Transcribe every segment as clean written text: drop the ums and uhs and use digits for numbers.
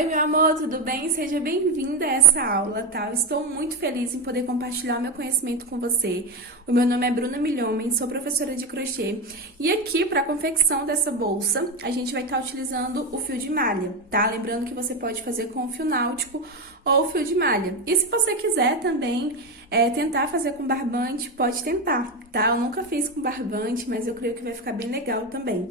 Oi, meu amor, tudo bem? Seja bem-vinda a essa aula, tá? Eu estou muito feliz em poder compartilhar o meu conhecimento com você. O meu nome é Bruna Milhomem, sou professora de crochê. E aqui, para a confecção dessa bolsa, a gente vai estar utilizando o fio de malha, tá? Lembrando que você pode fazer com o fio náutico ou o fio de malha. E se você quiser também tentar fazer com barbante, pode tentar, tá? Eu nunca fiz com barbante, mas eu creio que vai ficar bem legal também.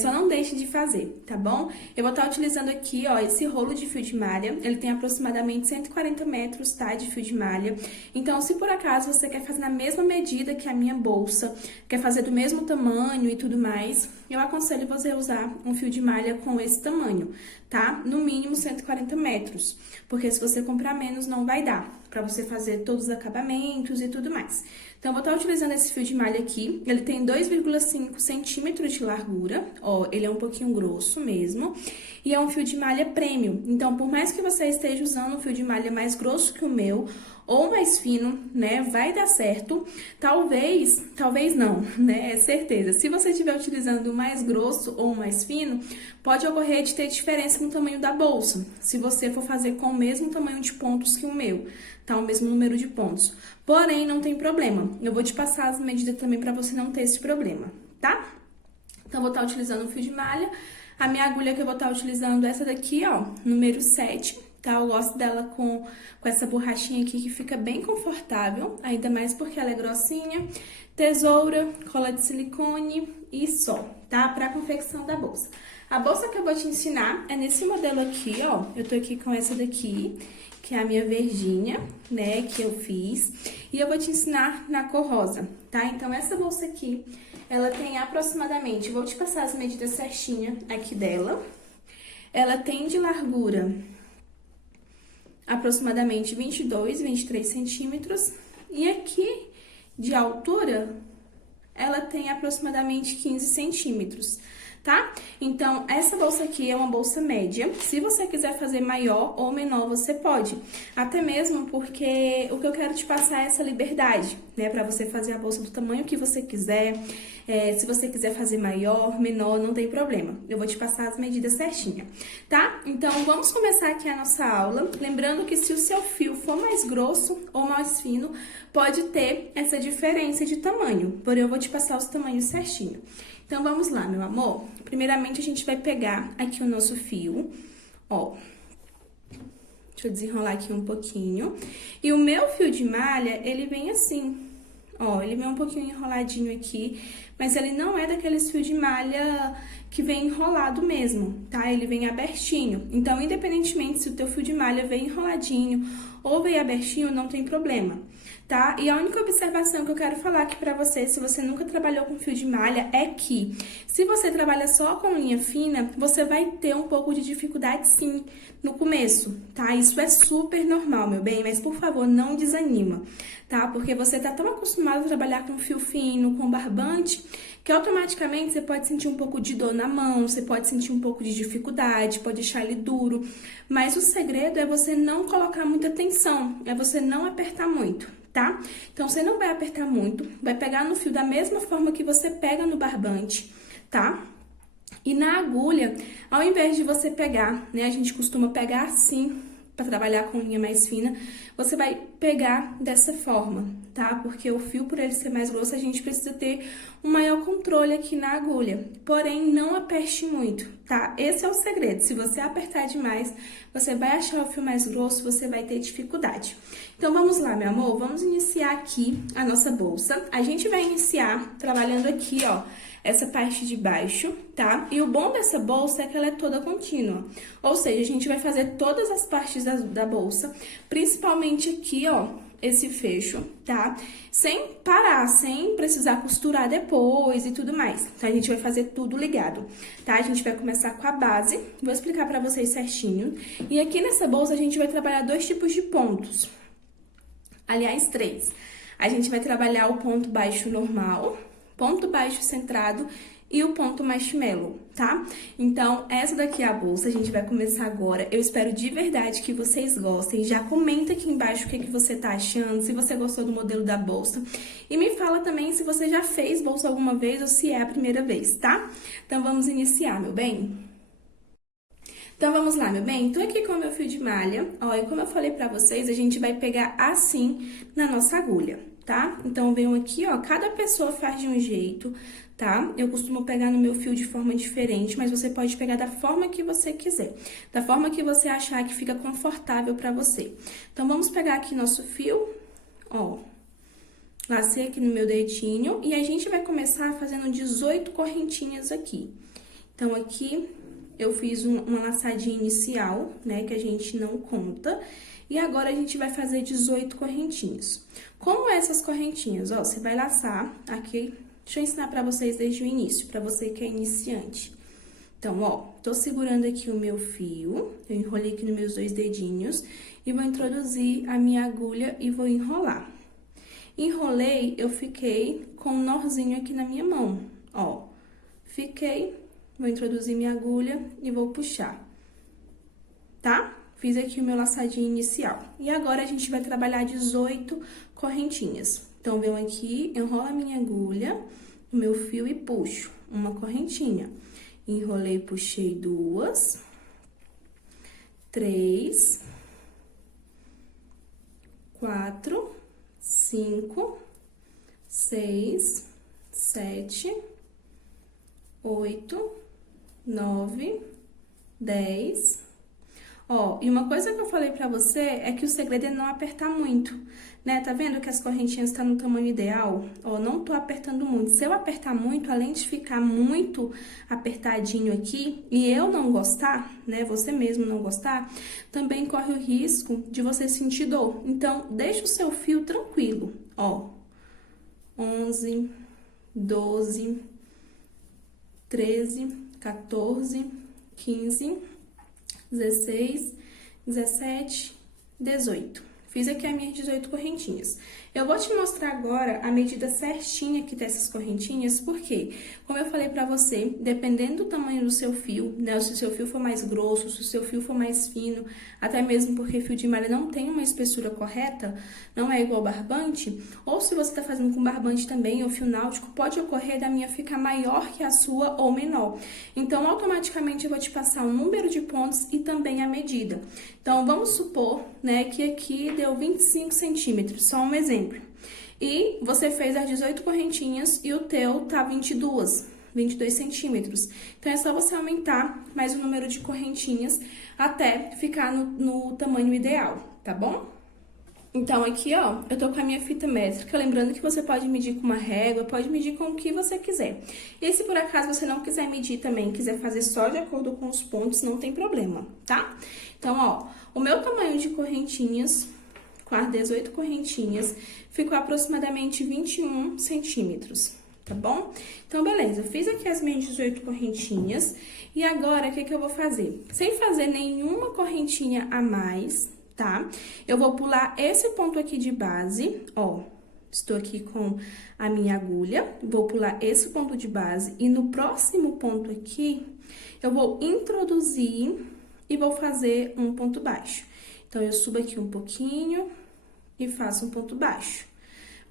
Só não deixe de fazer, tá bom? Eu vou estar utilizando aqui, ó, esse rolo de fio de malha. Ele tem aproximadamente 140 metros, tá? De fio de malha. Então, se por acaso você quer fazer na mesma medida que a minha bolsa, quer fazer do mesmo tamanho e tudo mais, eu aconselho você usar um fio de malha com esse tamanho, tá? No mínimo 140 metros, porque se você comprar menos não vai dar para você fazer todos os acabamentos e tudo mais. Então, eu vou estar utilizando esse fio de malha aqui, ele tem 2,5 centímetros de largura, ó, ele é um pouquinho grosso mesmo, e é um fio de malha premium. Então, por mais que você esteja usando um fio de malha mais grosso que o meu, ou mais fino, né, vai dar certo. Talvez não, né, é certeza. Se você estiver utilizando o mais grosso ou mais fino, pode ocorrer de ter diferença no tamanho da bolsa, se você for fazer com o mesmo tamanho de pontos que o meu, tá? O mesmo número de pontos. Porém, não tem problema. Eu vou te passar as medidas também para você não ter esse problema, tá? Então, vou estar utilizando o fio de malha. A minha agulha que eu vou estar utilizando é essa daqui, ó, número 7, tá? Eu gosto dela com essa borrachinha aqui que fica bem confortável, ainda mais porque ela é grossinha. Tesoura, cola de silicone e só, tá? Pra confecção da bolsa. A bolsa que eu vou te ensinar é nesse modelo aqui, ó. Eu tô aqui com essa daqui, que é a minha verdinha, né, que eu fiz. E eu vou te ensinar na cor rosa, tá? Então, essa bolsa aqui, ela tem aproximadamente, vou te passar as medidas certinhas aqui dela. Ela tem de largura aproximadamente 22, 23 centímetros. E aqui, de altura, ela tem aproximadamente 15 centímetros, tá? Então, essa bolsa aqui é uma bolsa média. Se você quiser fazer maior ou menor, você pode. Até mesmo porque o que eu quero te passar é essa liberdade, né? Pra você fazer a bolsa do tamanho que você quiser. Se você quiser fazer maior, menor, não tem problema. Eu vou te passar as medidas certinha, tá? Então, vamos começar aqui a nossa aula. Lembrando que se o seu fio for mais grosso ou mais fino, pode ter essa diferença de tamanho. Porém, eu vou te passar os tamanhos certinho. Então, vamos lá, meu amor. Primeiramente, a gente vai pegar aqui o nosso fio, ó. Deixa eu desenrolar aqui um pouquinho. E o meu fio de malha, ele vem assim, ó, ele vem um pouquinho enroladinho aqui, mas ele não é daqueles fios de malha que vem enrolado mesmo, tá? Ele vem abertinho. Então, independentemente se o teu fio de malha vem enroladinho ou vem abertinho, não tem problema, tá? E a única observação que eu quero falar aqui pra você, se você nunca trabalhou com fio de malha, é que se você trabalha só com linha fina, você vai ter um pouco de dificuldade sim no começo, tá? Isso é super normal, meu bem, mas por favor, não desanima, tá? Porque você tá tão acostumado a trabalhar com fio fino, com barbante, que automaticamente você pode sentir um pouco de dor na mão, você pode sentir um pouco de dificuldade, pode deixar ele duro, mas o segredo é você não colocar muita tensão, é você não apertar muito, tá? Então, você não vai apertar muito, vai pegar no fio da mesma forma que você pega no barbante, tá? E na agulha, ao invés de você pegar, né, a gente costuma pegar assim, para trabalhar com linha mais fina, você vai pegar dessa forma, tá? Porque o fio, por ele ser mais grosso, a gente precisa ter um maior controle aqui na agulha. Porém, não aperte muito, tá? Esse é o segredo. Se você apertar demais, você vai achar o fio mais grosso, você vai ter dificuldade. Então, vamos lá, meu amor, vamos iniciar aqui a nossa bolsa. A gente vai iniciar trabalhando aqui, ó, essa parte de baixo, tá? E o bom dessa bolsa é que ela é toda contínua. Ou seja, a gente vai fazer todas as partes da bolsa, principalmente aqui, ó, esse fecho, tá? Sem parar, sem precisar costurar depois e tudo mais. Então, a gente vai fazer tudo ligado, tá? A gente vai começar com a base, vou explicar pra vocês certinho. E aqui nessa bolsa, a gente vai trabalhar dois tipos de pontos. Aliás, três. A gente vai trabalhar o ponto baixo normal, ponto baixo centrado e o ponto marshmallow, tá? Então, essa daqui é a bolsa, a gente vai começar agora. Eu espero de verdade que vocês gostem. Já comenta aqui embaixo o que você tá achando, se você gostou do modelo da bolsa. E me fala também se você já fez bolsa alguma vez ou se é a primeira vez, tá? Então, vamos iniciar, meu bem? Então, vamos lá, meu bem? Tô aqui com o meu fio de malha, ó, e como eu falei pra vocês, a gente vai pegar assim na nossa agulha, tá? Então, venho aqui, ó, cada pessoa faz de um jeito, tá? Eu costumo pegar no meu fio de forma diferente, mas você pode pegar da forma que você quiser, da forma que você achar que fica confortável pra você. Então, vamos pegar aqui nosso fio, ó, lacei aqui no meu dedinho e a gente vai começar fazendo 18 correntinhas aqui. Então, aqui eu fiz uma laçadinha inicial, né, que a gente não conta. E agora, a gente vai fazer 18 correntinhas. Como essas correntinhas? Ó, você vai laçar aqui, deixa eu ensinar pra vocês desde o início, pra você que é iniciante. Então, ó, tô segurando aqui o meu fio, eu enrolei aqui nos meus 2 dedinhos e vou introduzir a minha agulha e vou enrolar. Enrolei, eu fiquei com um nozinho aqui na minha mão, ó. Fiquei, vou introduzir minha agulha e vou puxar, tá? Fiz aqui o meu laçadinho inicial. E agora, a gente vai trabalhar 18 correntinhas. Então, venho aqui, enrolo a minha agulha, o meu fio e puxo uma correntinha. Enrolei, puxei 2, 3, 4, 5, 6, 7, 8, 9, 10. Ó, e uma coisa que eu falei pra você é que o segredo é não apertar muito, né? Tá vendo que as correntinhas estão no tamanho ideal? Ó, não tô apertando muito. Se eu apertar muito, além de ficar muito apertadinho aqui, e eu não gostar, né? Você mesmo não gostar, também corre o risco de você sentir dor. Então, deixa o seu fio tranquilo, ó. 11, 12, 13, 14, 15, 16, 17, 18. Fiz aqui as minhas 18 correntinhas. Eu vou te mostrar agora a medida certinha aqui dessas correntinhas, porque, como eu falei pra você, dependendo do tamanho do seu fio, né, se o seu fio for mais grosso, se o seu fio for mais fino, até mesmo porque fio de malha não tem uma espessura correta, não é igual barbante, ou se você tá fazendo com barbante também, ou fio náutico, pode ocorrer da minha ficar maior que a sua ou menor. Então, automaticamente, eu vou te passar o número de pontos e também a medida. Então, vamos supor, né, que aqui deu 25 centímetros, só um exemplo. E você fez as 18 correntinhas e o teu tá 22 centímetros. Então, é só você aumentar mais o número de correntinhas até ficar no tamanho ideal, tá bom? Então, aqui, ó, eu tô com a minha fita métrica, lembrando que você pode medir com uma régua, pode medir com o que você quiser. E se por acaso você não quiser medir também, quiser fazer só de acordo com os pontos, não tem problema, tá? Então, ó, o meu tamanho de correntinhas, com as 18 correntinhas, ficou aproximadamente 21 centímetros, tá bom? Então, beleza, fiz aqui as minhas 18 correntinhas, e agora, o que eu vou fazer? Sem fazer nenhuma correntinha a mais, tá? Eu vou pular esse ponto aqui de base, ó, estou aqui com a minha agulha, vou pular esse ponto de base, e no próximo ponto aqui, eu vou introduzir e vou fazer um ponto baixo. Então, eu subo aqui um pouquinho e faço um ponto baixo.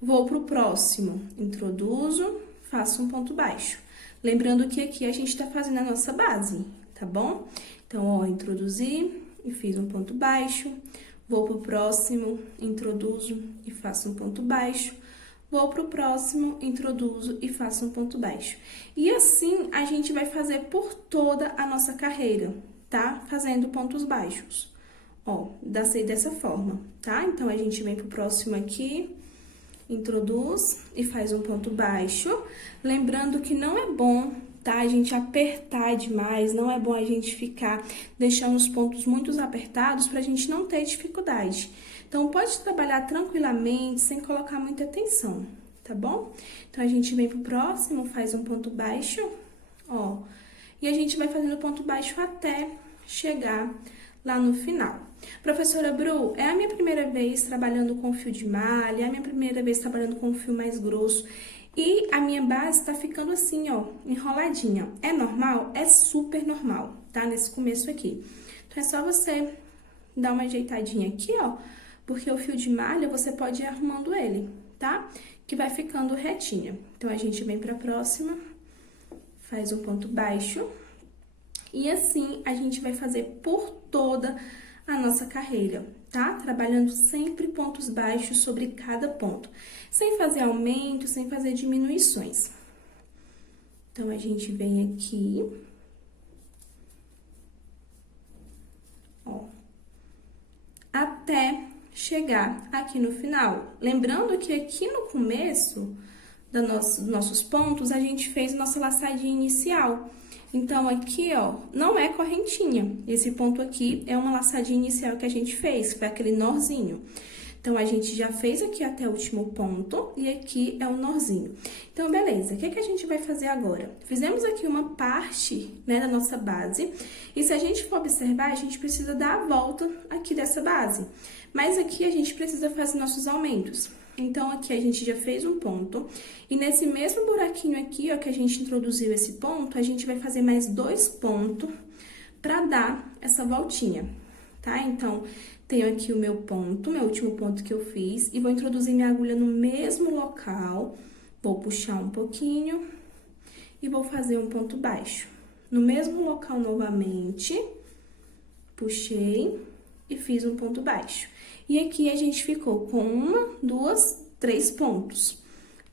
Vou pro próximo, introduzo, faço um ponto baixo. Lembrando que aqui a gente tá fazendo a nossa base, tá bom? Então, ó, introduzi e fiz um ponto baixo. Vou pro próximo, introduzo e faço um ponto baixo. Vou pro próximo, introduzo e faço um ponto baixo. E assim, a gente vai fazer por toda a nossa carreira, tá? Fazendo pontos baixos. Ó, dacei dessa forma, tá? Então, a gente vem pro próximo aqui, introduz e faz um ponto baixo. Lembrando que não é bom, tá? A gente apertar demais, não é bom a gente ficar deixando os pontos muito apertados pra gente não ter dificuldade. Então, pode trabalhar tranquilamente, sem colocar muita tensão, tá bom? Então, a gente vem pro próximo, faz um ponto baixo, ó. E a gente vai fazendo ponto baixo até chegar lá no final. Professora Bru, é a minha primeira vez trabalhando com fio de malha, é a minha primeira vez trabalhando com fio mais grosso. E a minha base tá ficando assim, ó, enroladinha. É normal? É super normal, tá? Nesse começo aqui. Então, é só você dar uma ajeitadinha aqui, ó, porque o fio de malha você pode ir arrumando ele, tá? Que vai ficando retinha. Então, a gente vem pra próxima, faz um ponto baixo E assim a gente vai fazer por toda a nossa carreira, tá? Trabalhando sempre pontos baixos sobre cada ponto, sem fazer aumento, sem fazer diminuições. Então, a gente vem aqui, ó, até chegar aqui no final. Lembrando que aqui no começo dos nossos pontos, a gente fez nossa laçadinha inicial. Então, aqui, ó, não é correntinha. Esse ponto aqui é uma laçadinha inicial que a gente fez, foi aquele norzinho. Então, a gente já fez aqui até o último ponto e aqui é o norzinho. Então, beleza, o que que a gente vai fazer agora? Fizemos aqui uma parte, né, da nossa base, e se a gente for observar, a gente precisa dar a volta aqui dessa base. Mas aqui a gente precisa fazer nossos aumentos. Então, aqui a gente já fez um ponto, e nesse mesmo buraquinho aqui, ó, que a gente introduziu esse ponto, a gente vai fazer mais 2 pontos pra dar essa voltinha, tá? Então, tenho aqui o meu ponto, meu último ponto que eu fiz, e vou introduzir minha agulha no mesmo local, vou puxar um pouquinho e vou fazer um ponto baixo. No mesmo local novamente, puxei e fiz um ponto baixo. E aqui a gente ficou com 1, 2, 3 pontos,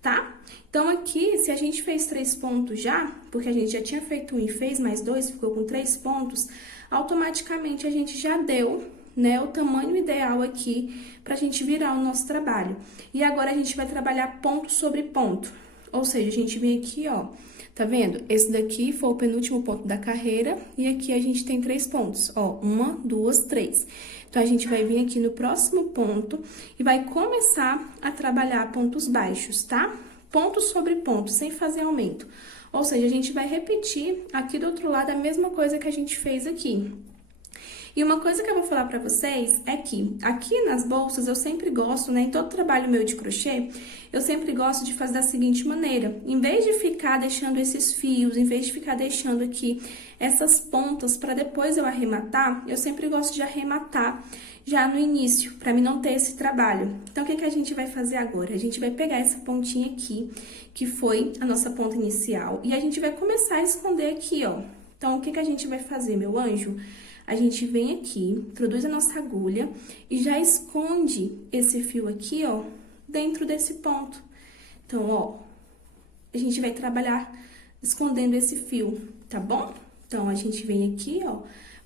tá? Então, aqui, se a gente fez 3 pontos já, porque a gente já tinha feito 1 e fez mais 2, ficou com 3 pontos, automaticamente a gente já deu, né, o tamanho ideal aqui pra gente virar o nosso trabalho. E agora, a gente vai trabalhar ponto sobre ponto. Ou seja, a gente vem aqui, ó, tá vendo? Esse daqui foi o penúltimo ponto da carreira, e aqui a gente tem 3 pontos, ó, 1, 2, 3. Então, a gente vai vir aqui no próximo ponto e vai começar a trabalhar pontos baixos, tá? Ponto sobre ponto, sem fazer aumento. Ou seja, a gente vai repetir aqui do outro lado a mesma coisa que a gente fez aqui. E uma coisa que eu vou falar pra vocês é que aqui nas bolsas eu sempre gosto, né, em todo trabalho meu de crochê, eu sempre gosto de fazer da seguinte maneira. Em vez de ficar deixando esses fios, em vez de ficar deixando aqui essas pontas pra depois eu arrematar, eu sempre gosto de arrematar já no início, pra mim não ter esse trabalho. Então, o que que a gente vai fazer agora? A gente vai pegar essa pontinha aqui, que foi a nossa ponta inicial, e a gente vai começar a esconder aqui, ó. Então, o que que a gente vai fazer, meu anjo? A gente vem aqui, introduz a nossa agulha e já esconde esse fio aqui, ó, dentro desse ponto. Então, ó, a gente vai trabalhar escondendo esse fio, tá bom? Então, a gente vem aqui, ó,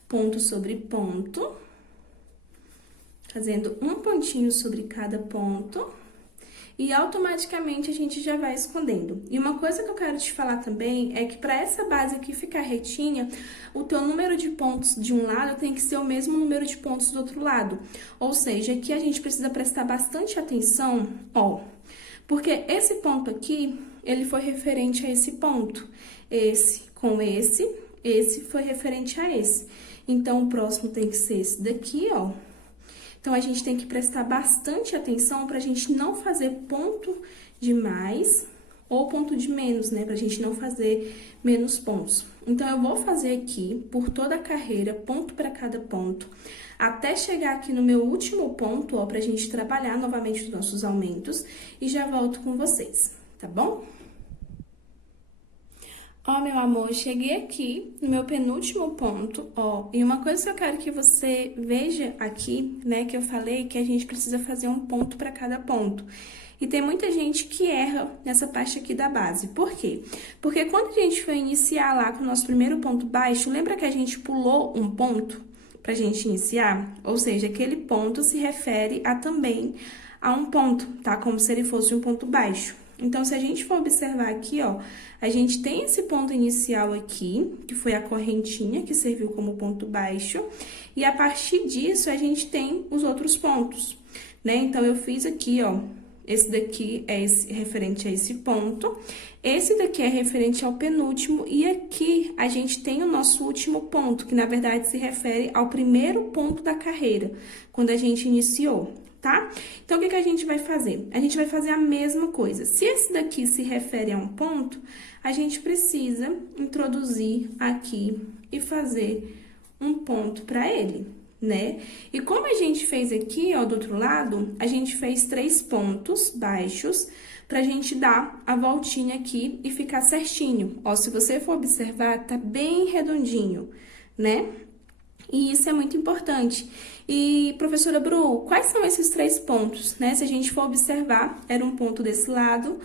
ponto sobre ponto, fazendo um pontinho sobre cada ponto. E automaticamente a gente já vai escondendo. E uma coisa que eu quero te falar também é que para essa base aqui ficar retinha, o teu número de pontos de um lado tem que ser o mesmo número de pontos do outro lado. Ou seja, aqui a gente precisa prestar bastante atenção, ó, porque esse ponto aqui, ele foi referente a esse ponto. Esse com esse foi referente a esse. Então, o próximo tem que ser esse daqui, ó. Então, a gente tem que prestar bastante atenção pra gente não fazer ponto de mais ou ponto de menos, né? Pra gente não fazer menos pontos. Então, eu vou fazer aqui, por toda a carreira, ponto pra cada ponto, até chegar aqui no meu último ponto, ó, pra gente trabalhar novamente os nossos aumentos e já volto com vocês, tá bom? Ó, meu amor, cheguei aqui no meu penúltimo ponto, ó, e uma coisa que eu quero que você veja aqui, né, que eu falei que a gente precisa fazer um ponto para cada ponto. E tem muita gente que erra nessa parte aqui da base. Por quê? Porque quando a gente foi iniciar lá com o nosso primeiro ponto baixo, lembra que a gente pulou um ponto pra gente iniciar? Ou seja, aquele ponto se refere também a um ponto, tá? Como se ele fosse um ponto baixo. Então, se a gente for observar aqui, ó, a gente tem esse ponto inicial aqui, que foi a correntinha, que serviu como ponto baixo, e a partir disso, a gente tem os outros pontos, né? Então, eu fiz aqui, ó, esse daqui é referente a esse ponto, esse daqui é referente ao penúltimo, e aqui a gente tem o nosso último ponto, que na verdade se refere ao primeiro ponto da carreira, quando a gente iniciou. Tá? Então, o que que a gente vai fazer? A gente vai fazer a mesma coisa. Se esse daqui se refere a um ponto, a gente precisa introduzir aqui e fazer um ponto para ele, né? E como a gente fez aqui, ó, do outro lado, a gente fez 3 pontos baixos pra gente dar a voltinha aqui e ficar certinho. Ó, se você for observar, tá bem redondinho, né? E isso é muito importante. E, professora Bru, quais são esses 3 pontos, né? Se a gente for observar, era um ponto desse lado,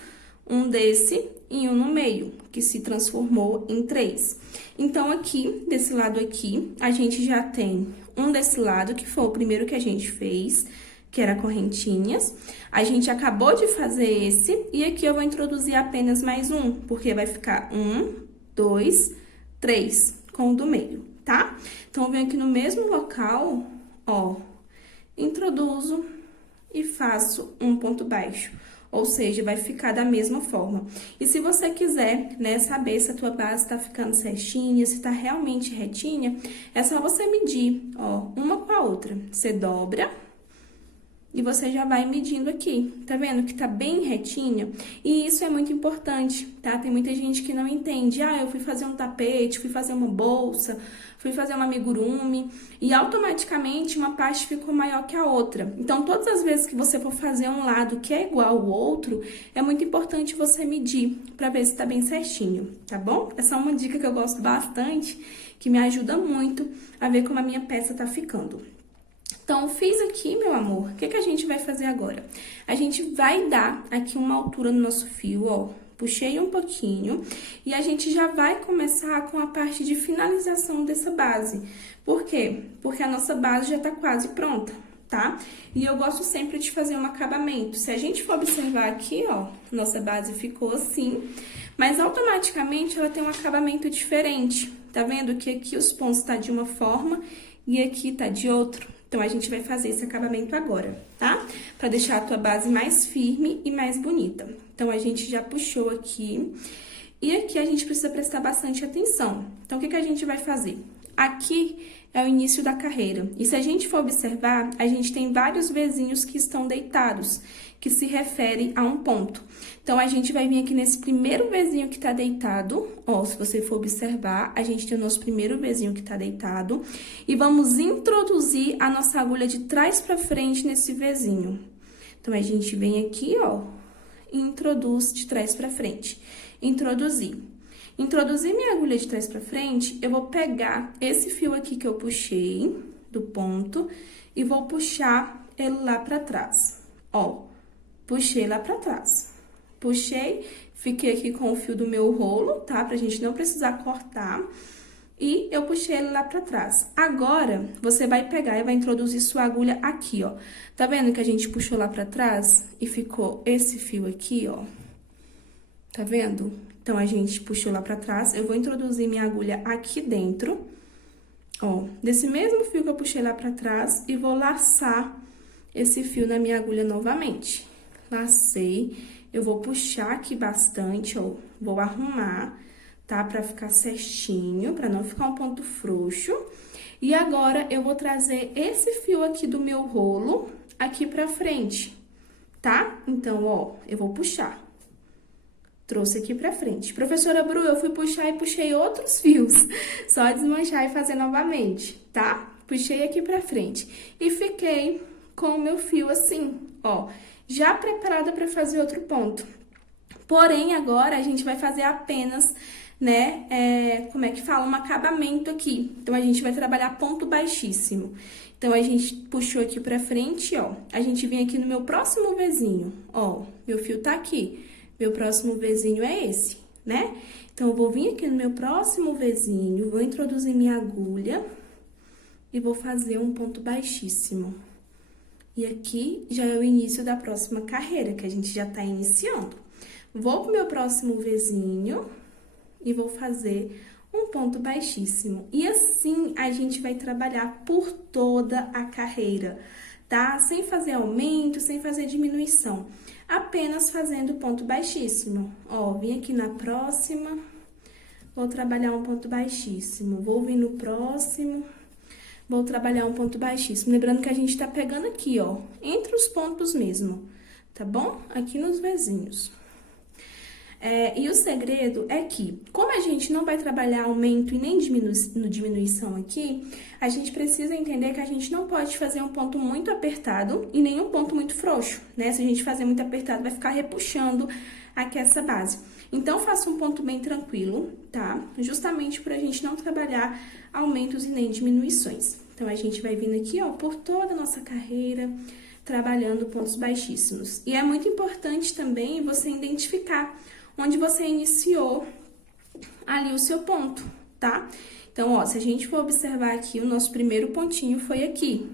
um desse e um no meio, que se transformou em 3. Então, aqui, desse lado aqui, a gente já tem um desse lado, que foi o primeiro que a gente fez, que era correntinhas. A gente acabou de fazer esse, e aqui eu vou introduzir apenas mais um, porque vai ficar 1, 2, 3, com o do meio, tá? Então, eu venho aqui no mesmo local, ó, introduzo e faço um ponto baixo. Ou seja, vai ficar da mesma forma. E se você quiser, né, saber se a tua base tá ficando certinha, se tá realmente retinha, é só você medir, ó, uma com a outra. Você dobra e você já vai medindo aqui. Tá vendo que tá bem retinha? E isso é muito importante, tá? Tem muita gente que não entende. Ah, eu fui fazer um tapete, fui fazer uma bolsa, fui fazer um amigurumi, e automaticamente uma parte ficou maior que a outra. Então, todas as vezes que você for fazer um lado que é igual ao outro, é muito importante você medir pra ver se tá bem certinho, tá bom? Essa é uma dica que eu gosto bastante, que me ajuda muito a ver como a minha peça tá ficando. Então, fiz aqui, meu amor, o que que a gente vai fazer agora? A gente vai dar aqui uma altura no nosso fio, ó, puxei um pouquinho, e a gente já vai começar com a parte de finalização dessa base. Por quê? Porque a nossa base já tá quase pronta, tá? E eu gosto sempre de fazer um acabamento. Se a gente for observar aqui, ó, nossa base ficou assim, mas automaticamente ela tem um acabamento diferente. Tá vendo que aqui os pontos tá de uma forma e aqui tá de outro? Então, a gente vai fazer esse acabamento agora, tá? Pra deixar a tua base mais firme e mais bonita. Então, a gente já puxou aqui. E aqui a gente precisa prestar bastante atenção. Então, o que que a gente vai fazer? Aqui é o início da carreira. E se a gente for observar, a gente tem vários Vzinhos que estão deitados, que se referem a um ponto. Então, a gente vai vir aqui nesse primeiro Vzinho que tá deitado. Ó, se você for observar, a gente tem o nosso primeiro Vzinho que tá deitado. E vamos introduzir a nossa agulha de trás pra frente nesse Vzinho. Então, a gente vem aqui, ó, e introduz de trás pra frente. Introduzir. Introduzir minha agulha de trás pra frente, eu vou pegar esse fio aqui que eu puxei do ponto e vou puxar ele lá pra trás. Ó, puxei lá pra trás. Puxei, fiquei aqui com o fio do meu rolo, tá? Pra gente não precisar cortar. E eu puxei ele lá pra trás. Agora, você vai pegar e vai introduzir sua agulha aqui, ó. Tá vendo que a gente puxou lá pra trás e ficou esse fio aqui, ó? Tá vendo? Então, a gente puxou lá pra trás, eu vou introduzir minha agulha aqui dentro, ó, desse mesmo fio que eu puxei lá pra trás, e vou laçar esse fio na minha agulha novamente. Lacei, eu vou puxar aqui bastante, ó, vou arrumar, tá? Pra ficar certinho, pra não ficar um ponto frouxo. E agora, eu vou trazer esse fio aqui do meu rolo aqui pra frente, tá? Então, ó, eu vou puxar. Trouxe aqui pra frente. Professora Bru, eu fui puxar e puxei outros fios. Só desmanchar e fazer novamente, tá? Puxei aqui pra frente. E fiquei com o meu fio assim, ó. Já preparada pra fazer outro ponto. Porém, agora, a gente vai fazer apenas, né, como é que fala? Um acabamento aqui. Então, a gente vai trabalhar ponto baixíssimo. Então, a gente puxou aqui pra frente, ó. A gente vem aqui no meu próximo Vzinho, ó. Meu fio tá aqui. Meu próximo Vzinho é esse, né? Então, eu vou vir aqui no meu próximo Vzinho, vou introduzir minha agulha e vou fazer um ponto baixíssimo. E aqui já é o início da próxima carreira, que a gente já tá iniciando. Vou pro meu próximo Vzinho e vou fazer um ponto baixíssimo. E assim, a gente vai trabalhar por toda a carreira, tá? Sem fazer aumento, sem fazer diminuição. Apenas fazendo ponto baixíssimo. Ó, vim aqui na próxima, vou trabalhar um ponto baixíssimo. Vou vir no próximo, vou trabalhar um ponto baixíssimo. Lembrando que a gente tá pegando aqui, ó, entre os pontos mesmo, tá bom? Aqui nos Vzinhos. E o segredo é que, como a gente não vai trabalhar aumento e nem diminuição aqui, a gente precisa entender que a gente não pode fazer um ponto muito apertado e nem um ponto muito frouxo, né? Se a gente fazer muito apertado, vai ficar repuxando aqui essa base. Então, faça um ponto bem tranquilo, tá? Justamente pra gente não trabalhar aumentos e nem diminuições. Então, a gente vai vindo aqui, ó, por toda a nossa carreira, trabalhando pontos baixíssimos. E é muito importante também você identificar onde você iniciou ali o seu ponto, tá? Então, ó, se a gente for observar aqui, o nosso primeiro pontinho foi aqui,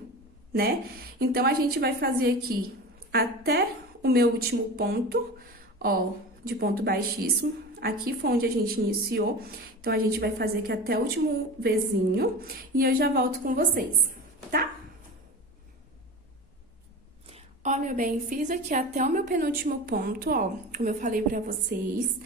né? Então, a gente vai fazer aqui até o meu último ponto, ó, de ponto baixíssimo. Aqui foi onde a gente iniciou. Então, a gente vai fazer aqui até o último Vzinho e eu já volto com vocês, tá? Ó, meu bem, fiz aqui até o meu penúltimo ponto, ó, como eu falei pra vocês,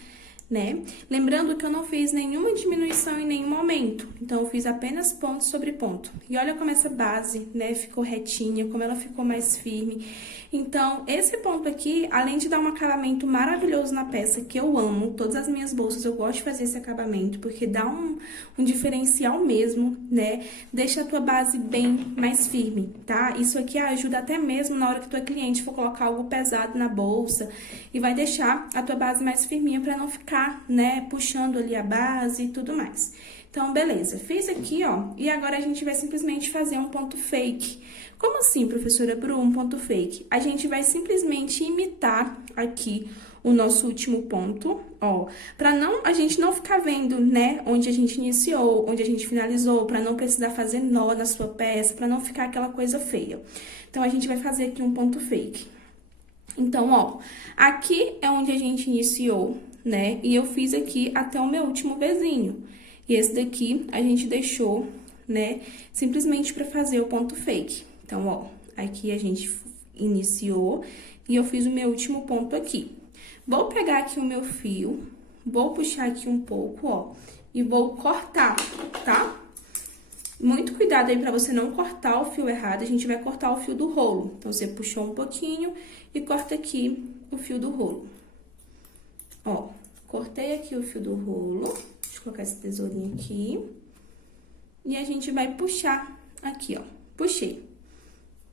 né? Lembrando que eu não fiz nenhuma diminuição em nenhum aumento, então eu fiz apenas ponto sobre ponto. E olha como essa base, né, ficou retinha, como ela ficou mais firme. Então, esse ponto aqui, além de dar um acabamento maravilhoso na peça, que eu amo, todas as minhas bolsas eu gosto de fazer esse acabamento, porque dá um diferencial mesmo, né? Deixa a tua base bem mais firme, tá? Isso aqui ajuda até mesmo na hora que tua cliente for colocar algo pesado na bolsa e vai deixar a tua base mais firminha pra não ficar, né, puxando ali a base e tudo mais. Então, beleza, fiz aqui, ó, e agora a gente vai simplesmente fazer um ponto fake. Como assim, professora Bru, um ponto fake? A gente vai simplesmente imitar aqui o nosso último ponto, ó, pra a gente não ficar vendo, né, onde a gente iniciou, onde a gente finalizou, pra não precisar fazer nó na sua peça, pra não ficar aquela coisa feia. Então, a gente vai fazer aqui um ponto fake. Então, ó, aqui é onde a gente iniciou, né, e eu fiz aqui até o meu último Vzinho. E esse daqui a gente deixou, né, simplesmente pra fazer o ponto fake. Então, ó, aqui a gente iniciou e eu fiz o meu último ponto aqui. Vou pegar aqui o meu fio, vou puxar aqui um pouco, ó, e vou cortar, tá? Muito cuidado aí pra você não cortar o fio errado, a gente vai cortar o fio do rolo. Então, você puxou um pouquinho e corta aqui o fio do rolo. Ó, cortei aqui o fio do rolo, deixa eu colocar esse tesourinho aqui. E a gente vai puxar aqui, ó, puxei.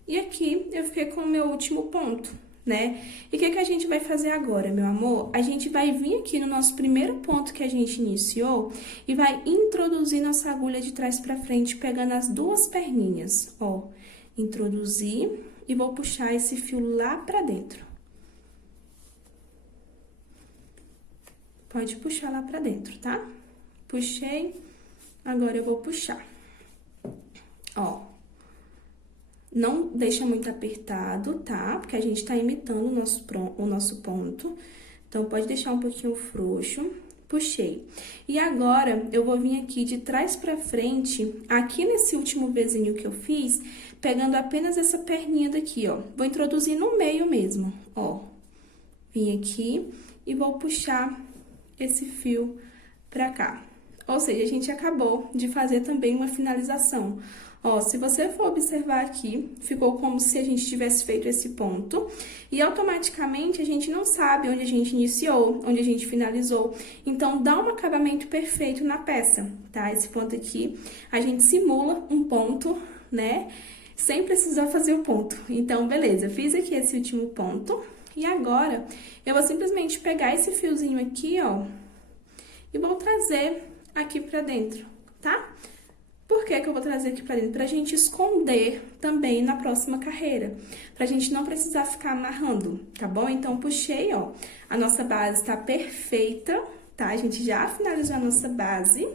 E aqui eu fiquei com o meu último ponto, né? E o que a gente vai fazer agora, meu amor? A gente vai vir aqui no nosso primeiro ponto que a gente iniciou e vai introduzir nossa agulha de trás pra frente, pegando as duas perninhas, ó. Introduzir e vou puxar esse fio lá pra dentro. Pode puxar lá pra dentro, tá? Puxei, agora eu vou puxar. Ó. Não deixa muito apertado, tá? Porque a gente tá imitando o nosso ponto. Então, pode deixar um pouquinho frouxo. Puxei. E agora, eu vou vir aqui de trás pra frente, aqui nesse último Vzinho que eu fiz, pegando apenas essa perninha daqui, ó. Vou introduzir no meio mesmo, ó. Vim aqui e vou puxar esse fio pra cá. Ou seja, a gente acabou de fazer também uma finalização. Ó, se você for observar aqui, ficou como se a gente tivesse feito esse ponto. E automaticamente a gente não sabe onde a gente iniciou, onde a gente finalizou. Então, dá um acabamento perfeito na peça, tá? Esse ponto aqui, a gente simula um ponto, né? Sem precisar fazer o ponto. Então, beleza, fiz aqui esse último ponto. E agora, eu vou simplesmente pegar esse fiozinho aqui, ó, e vou trazer aqui pra dentro, tá? Por que eu vou trazer aqui pra dentro? Pra gente esconder também na próxima carreira. Pra gente não precisar ficar amarrando, tá bom? Então, puxei, ó. A nossa base tá perfeita, tá? A gente já finalizou a nossa base.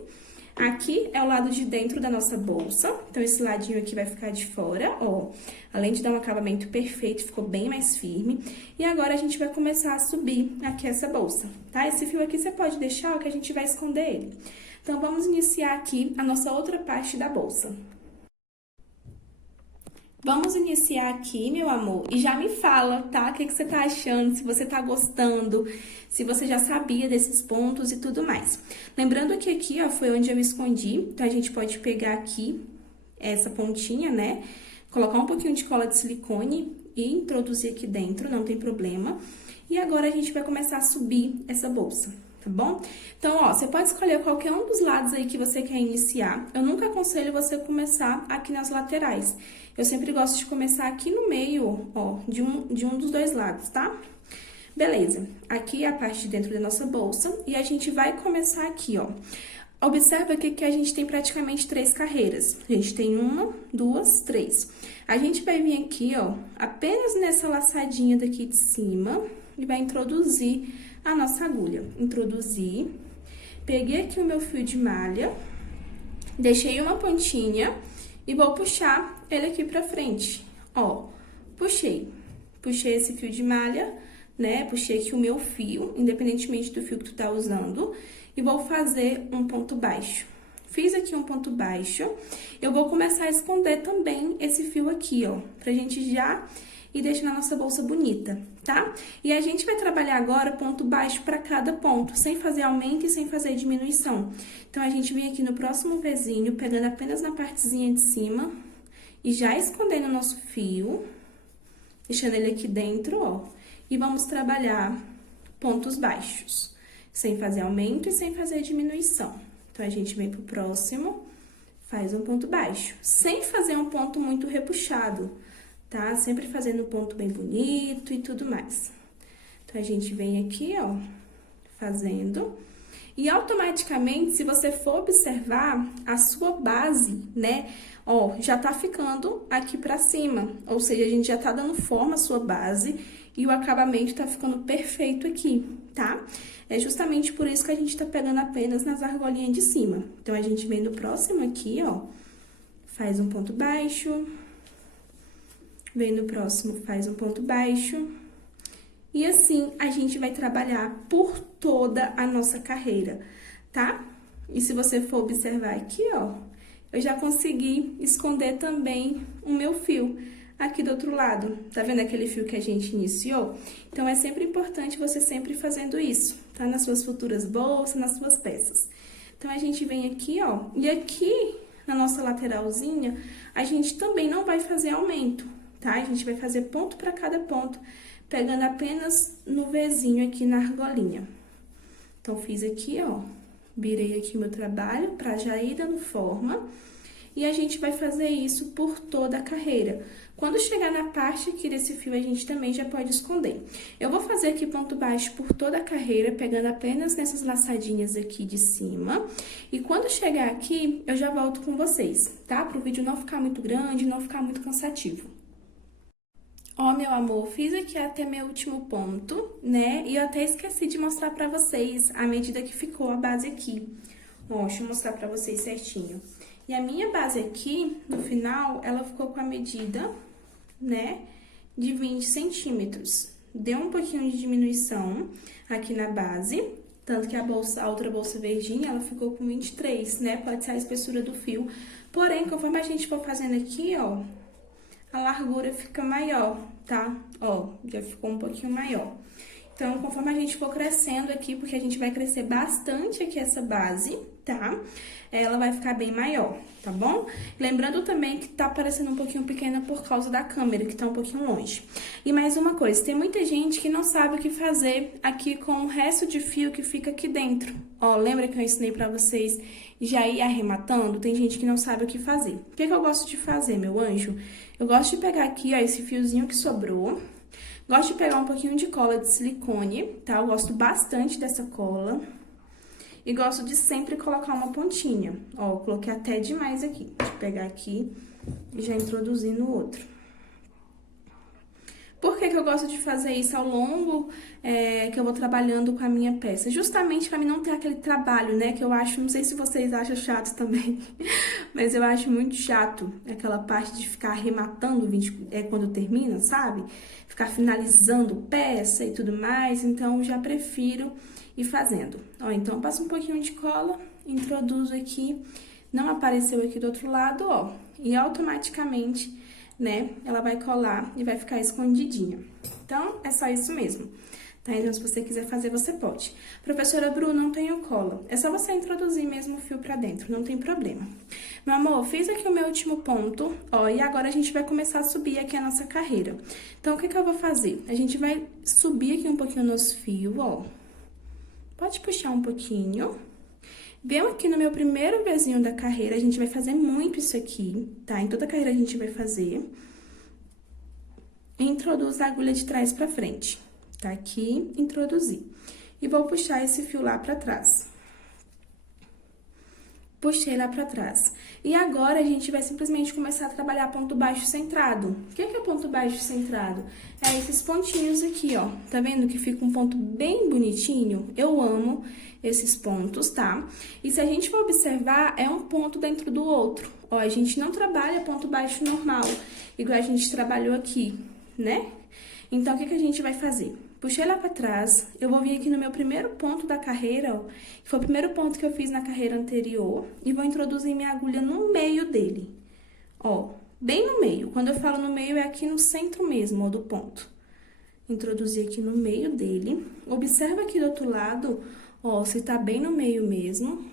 Aqui é o lado de dentro da nossa bolsa. Então, esse ladinho aqui vai ficar de fora, ó. Além de dar um acabamento perfeito, ficou bem mais firme. E agora, a gente vai começar a subir aqui essa bolsa, tá? Esse fio aqui você pode deixar, que a gente vai esconder ele. Então, vamos iniciar aqui a nossa outra parte da bolsa. Vamos iniciar aqui, meu amor, e já me fala, tá? O que você tá achando, se você tá gostando, se você já sabia desses pontos e tudo mais. Lembrando que aqui, ó, foi onde eu escondi, então a gente pode pegar aqui essa pontinha, né? Colocar um pouquinho de cola de silicone e introduzir aqui dentro, não tem problema. E agora a gente vai começar a subir essa bolsa, tá bom? Então, ó, você pode escolher qualquer um dos lados aí que você quer iniciar. Eu nunca aconselho você começar aqui nas laterais. Eu sempre gosto de começar aqui no meio, ó, de um dos dois lados, tá? Beleza, aqui é a parte de dentro da nossa bolsa e a gente vai começar aqui, ó. Observa aqui que a gente tem praticamente 3 carreiras. A gente tem 1, 2, 3. A gente vai vir aqui, ó, apenas nessa laçadinha daqui de cima e vai introduzir a nossa agulha. Introduzi, peguei aqui o meu fio de malha, deixei uma pontinha e vou puxar ele aqui pra frente. Ó, puxei esse fio de malha, né? Puxei aqui o meu fio, independentemente do fio que tu tá usando, e vou fazer um ponto baixo. Fiz aqui um ponto baixo, eu vou começar a esconder também esse fio aqui, ó, pra gente já ir deixando a nossa bolsa bonita, tá? E a gente vai trabalhar agora ponto baixo pra cada ponto, sem fazer aumento e sem fazer diminuição. Então, a gente vem aqui no próximo vizinho, pegando apenas na partezinha de cima e já escondendo o nosso fio, deixando ele aqui dentro, ó. E vamos trabalhar pontos baixos, sem fazer aumento e sem fazer diminuição. Então, a gente vem pro próximo, faz um ponto baixo, sem fazer um ponto muito repuxado, tá? Sempre fazendo um ponto bem bonito e tudo mais. Então, a gente vem aqui, ó, fazendo. E automaticamente, se você for observar, a sua base, né, ó, já tá ficando aqui pra cima. Ou seja, a gente já tá dando forma à sua base e o acabamento tá ficando perfeito aqui, tá? É justamente por isso que a gente tá pegando apenas nas argolinhas de cima. Então, a gente vem no próximo aqui, ó, faz um ponto baixo, vem no próximo, faz um ponto baixo. E assim, a gente vai trabalhar por toda a nossa carreira, tá? E se você for observar aqui, ó, eu já consegui esconder também o meu fio aqui do outro lado. Tá vendo aquele fio que a gente iniciou? Então, é sempre importante você sempre fazendo isso, tá? Nas suas futuras bolsas, nas suas peças. Então, a gente vem aqui, ó, e aqui na nossa lateralzinha, a gente também não vai fazer aumento, tá? A gente vai fazer ponto para cada ponto, pegando apenas no Vzinho aqui na argolinha. Então, fiz aqui, ó, virei aqui o meu trabalho pra já ir dando forma. E a gente vai fazer isso por toda a carreira. Quando chegar na parte aqui desse fio, a gente também já pode esconder. Eu vou fazer aqui ponto baixo por toda a carreira, pegando apenas nessas laçadinhas aqui de cima. E quando chegar aqui, eu já volto com vocês, tá? Para o vídeo não ficar muito grande, não ficar muito cansativo. Ó, meu amor, fiz aqui até meu último ponto, né? E eu até esqueci de mostrar pra vocês a medida que ficou a base aqui. Ó, deixa eu mostrar pra vocês certinho. E a minha base aqui, no final, ela ficou com a medida, né, de 20 centímetros. Deu um pouquinho de diminuição aqui na base, tanto que a outra bolsa verdinha, ela ficou com 23, né? Pode ser a espessura do fio. Porém, conforme a gente for fazendo aqui, ó, a largura fica maior, tá? Ó, já ficou um pouquinho maior. Então, conforme a gente for crescendo aqui, porque a gente vai crescer bastante aqui essa base, tá? Ela vai ficar bem maior, tá bom? Lembrando também que tá parecendo um pouquinho pequena por causa da câmera, que tá um pouquinho longe. E mais uma coisa, tem muita gente que não sabe o que fazer aqui com o resto de fio que fica aqui dentro. Ó, lembra que eu ensinei pra vocês já ir arrematando? Tem gente que não sabe o que fazer. O que eu gosto de fazer, meu anjo? Eu gosto de pegar aqui, ó, esse fiozinho que sobrou. Gosto de pegar um pouquinho de cola de silicone, tá? Eu gosto bastante dessa cola. E gosto de sempre colocar uma pontinha. Ó, eu coloquei até demais aqui. Deixa eu pegar aqui e já introduzir no outro. Por que eu gosto de fazer isso ao longo que eu vou trabalhando com a minha peça? Justamente pra mim não ter aquele trabalho, né? Que eu acho, não sei se vocês acham chato também, mas eu acho muito chato aquela parte de ficar arrematando quando termina, sabe? Ficar finalizando peça e tudo mais, então eu já prefiro ir fazendo. Ó, então eu passo um pouquinho de cola, introduzo aqui, não apareceu aqui do outro lado, ó, e automaticamente, né, ela vai colar e vai ficar escondidinha. Então, é só isso mesmo, tá? Então, se você quiser fazer, você pode. Professora Bru, não tenho cola. É só você introduzir mesmo o fio pra dentro, não tem problema. Meu amor, fiz aqui o meu último ponto, ó, e agora a gente vai começar a subir aqui a nossa carreira. Então, o que que eu vou fazer? A gente vai subir aqui um pouquinho o nosso fio, ó. Pode puxar um pouquinho. Venho aqui no meu primeiro vezinho da carreira, a gente vai fazer muito isso aqui, tá? Em toda a carreira a gente vai fazer. Introduz a agulha de trás pra frente. Tá aqui, introduzi. E vou puxar esse fio lá pra trás. Puxei lá pra trás. E agora, a gente vai simplesmente começar a trabalhar ponto baixo centrado. O que é ponto baixo centrado? É esses pontinhos aqui, ó. Tá vendo que fica um ponto bem bonitinho? Eu amo esses pontos, tá? E se a gente for observar, é um ponto dentro do outro. Ó, a gente não trabalha ponto baixo normal, igual a gente trabalhou aqui, né? Então, o que que a gente vai fazer? Puxei lá pra trás, eu vou vir aqui no meu primeiro ponto da carreira, ó, que foi o primeiro ponto que eu fiz na carreira anterior, e vou introduzir minha agulha no meio dele, ó, bem no meio. Quando eu falo no meio, é aqui no centro mesmo, ó, do ponto. Introduzir aqui no meio dele. Observa aqui do outro lado, ó, se tá bem no meio mesmo.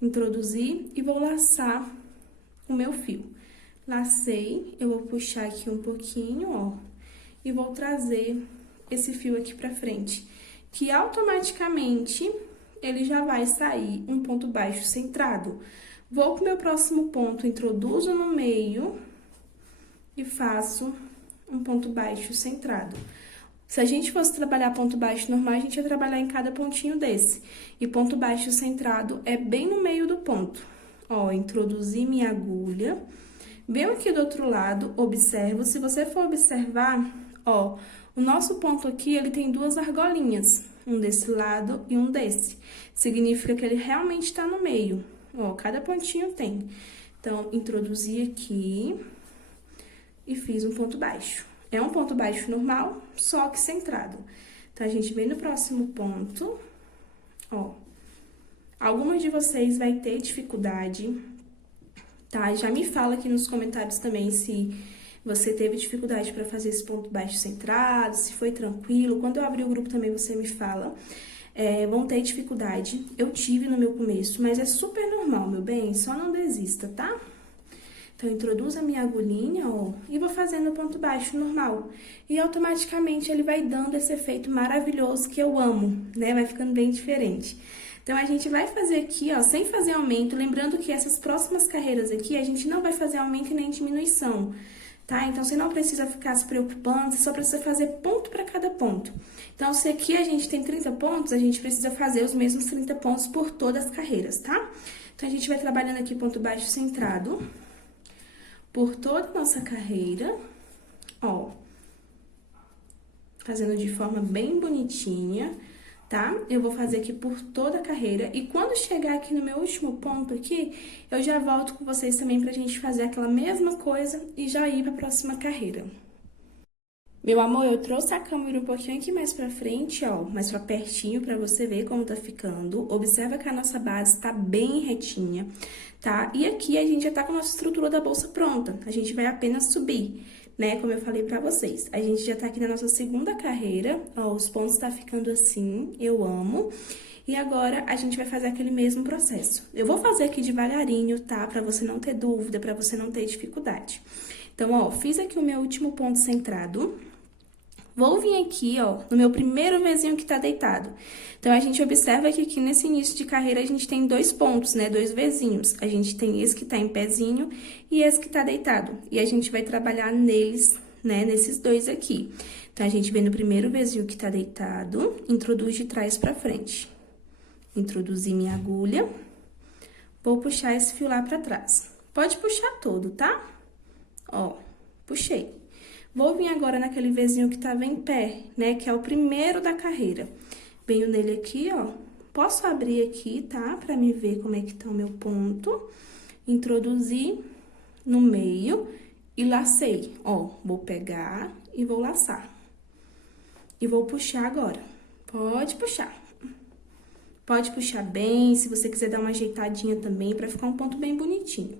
Introduzir e vou laçar o meu fio. Lacei, eu vou puxar aqui um pouquinho, ó, e vou trazer esse fio aqui pra frente, que automaticamente ele já vai sair um ponto baixo centrado. Vou pro meu próximo ponto, introduzo no meio e faço um ponto baixo centrado. Se a gente fosse trabalhar ponto baixo normal, a gente ia trabalhar em cada pontinho desse. E ponto baixo centrado é bem no meio do ponto. Ó, introduzi minha agulha. Venho aqui do outro lado, observo. Se você for observar, ó, o nosso ponto aqui, ele tem duas argolinhas. Um desse lado e um desse. Significa que ele realmente tá no meio. Ó, cada pontinho tem. Então, introduzi aqui e fiz um ponto baixo. É um ponto baixo normal, só que centrado. Então, a gente vem no próximo ponto, ó. Algumas de vocês vai ter dificuldade, tá? Já me fala aqui nos comentários também se você teve dificuldade para fazer esse ponto baixo centrado, se foi tranquilo. Quando eu abrir o grupo também você me fala. Vão ter dificuldade, eu tive no meu começo, mas é super normal, meu bem, só não desista, tá? Então, introduzo a minha agulhinha, ó, e vou fazendo o ponto baixo normal. E automaticamente ele vai dando esse efeito maravilhoso que eu amo, né? Vai ficando bem diferente. Então, a gente vai fazer aqui, ó, sem fazer aumento, lembrando que essas próximas carreiras aqui, a gente não vai fazer aumento e nem diminuição, tá? Então, você não precisa ficar se preocupando, você só precisa fazer ponto para cada ponto. Então, se aqui a gente tem 30 pontos, a gente precisa fazer os mesmos 30 pontos por todas as carreiras, tá? Então, a gente vai trabalhando aqui ponto baixo centrado por toda a nossa carreira, ó, fazendo de forma bem bonitinha, tá? Eu vou fazer aqui por toda a carreira e quando chegar aqui no meu último ponto aqui, eu já volto com vocês também pra gente fazer aquela mesma coisa e já ir pra próxima carreira. Meu amor, eu trouxe a câmera um pouquinho aqui mais pra frente, ó, mais pra pertinho pra você ver como tá ficando. Observa que a nossa base tá bem retinha, tá? E aqui a gente já tá com a nossa estrutura da bolsa pronta. A gente vai apenas subir, né? Como eu falei pra vocês. A gente já tá aqui na nossa segunda carreira, ó, os pontos tá ficando assim, eu amo. E agora, a gente vai fazer aquele mesmo processo. Eu vou fazer aqui devagarinho, tá? Pra você não ter dúvida, pra você não ter dificuldade. Então, ó, fiz aqui o meu último ponto centrado. Vou vir aqui, ó, no meu primeiro vezinho que tá deitado. Então, a gente observa que aqui nesse início de carreira, a gente tem dois pontos, né? Dois vezinhos. A gente tem esse que tá em pezinho e esse que tá deitado. E a gente vai trabalhar neles, né? Nesses dois aqui. Então, a gente vem no primeiro vezinho que tá deitado, introduz de trás pra frente. Introduzi minha agulha. Vou puxar esse fio lá pra trás. Pode puxar todo, tá? Ó, puxei. Vou vir agora naquele vezinho que tava em pé, né? Que é o primeiro da carreira. Venho nele aqui, ó. Posso abrir aqui, tá? Pra me ver como é que tá o meu ponto. Introduzir no meio e lacei. Ó, vou pegar e vou laçar. E vou puxar agora. Pode puxar. Pode puxar bem, se você quiser dar uma ajeitadinha também, pra ficar um ponto bem bonitinho.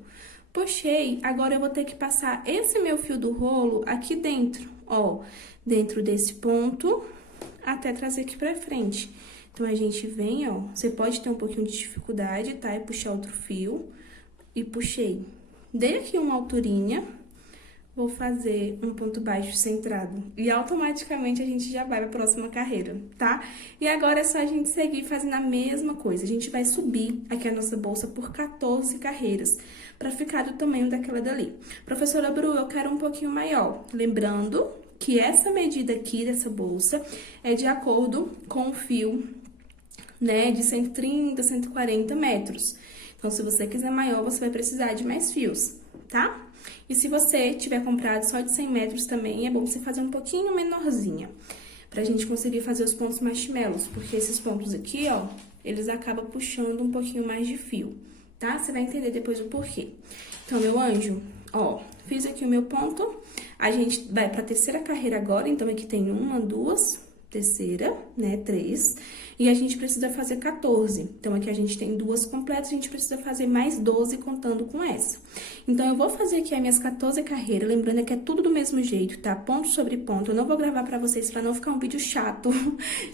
Puxei, agora eu vou ter que passar esse meu fio do rolo aqui dentro, ó, dentro desse ponto até trazer aqui pra frente. Então, a gente vem, ó, você pode ter um pouquinho de dificuldade, tá? E puxar outro fio. E puxei. Dei aqui uma alturinha. Vou fazer um ponto baixo centrado. E automaticamente a gente já vai pra próxima carreira, tá? E agora é só a gente seguir fazendo a mesma coisa. A gente vai subir aqui a nossa bolsa por 14 carreiras, pra ficar do tamanho daquela dali. Professora Bru, eu quero um pouquinho maior. Lembrando que essa medida aqui dessa bolsa é de acordo com o fio, né, de 130, 140 metros. Então, se você quiser maior, você vai precisar de mais fios, tá? E se você tiver comprado só de 100 metros também, é bom você fazer um pouquinho menorzinha, pra gente conseguir fazer os pontos marshmallows, porque esses pontos aqui, ó, eles acabam puxando um pouquinho mais de fio, tá? Você vai entender depois o porquê. Então, meu anjo, ó, fiz aqui o meu ponto, a gente vai pra terceira carreira agora, então aqui tem uma, duas, terceira, né, 3, e a gente precisa fazer 14. Então, aqui a gente tem duas completas, a gente precisa fazer mais 12 contando com essa. Então, eu vou fazer aqui as minhas 14 carreiras, lembrando que é tudo do mesmo jeito, tá? Ponto sobre ponto. Eu não vou gravar pra vocês pra não ficar um vídeo chato,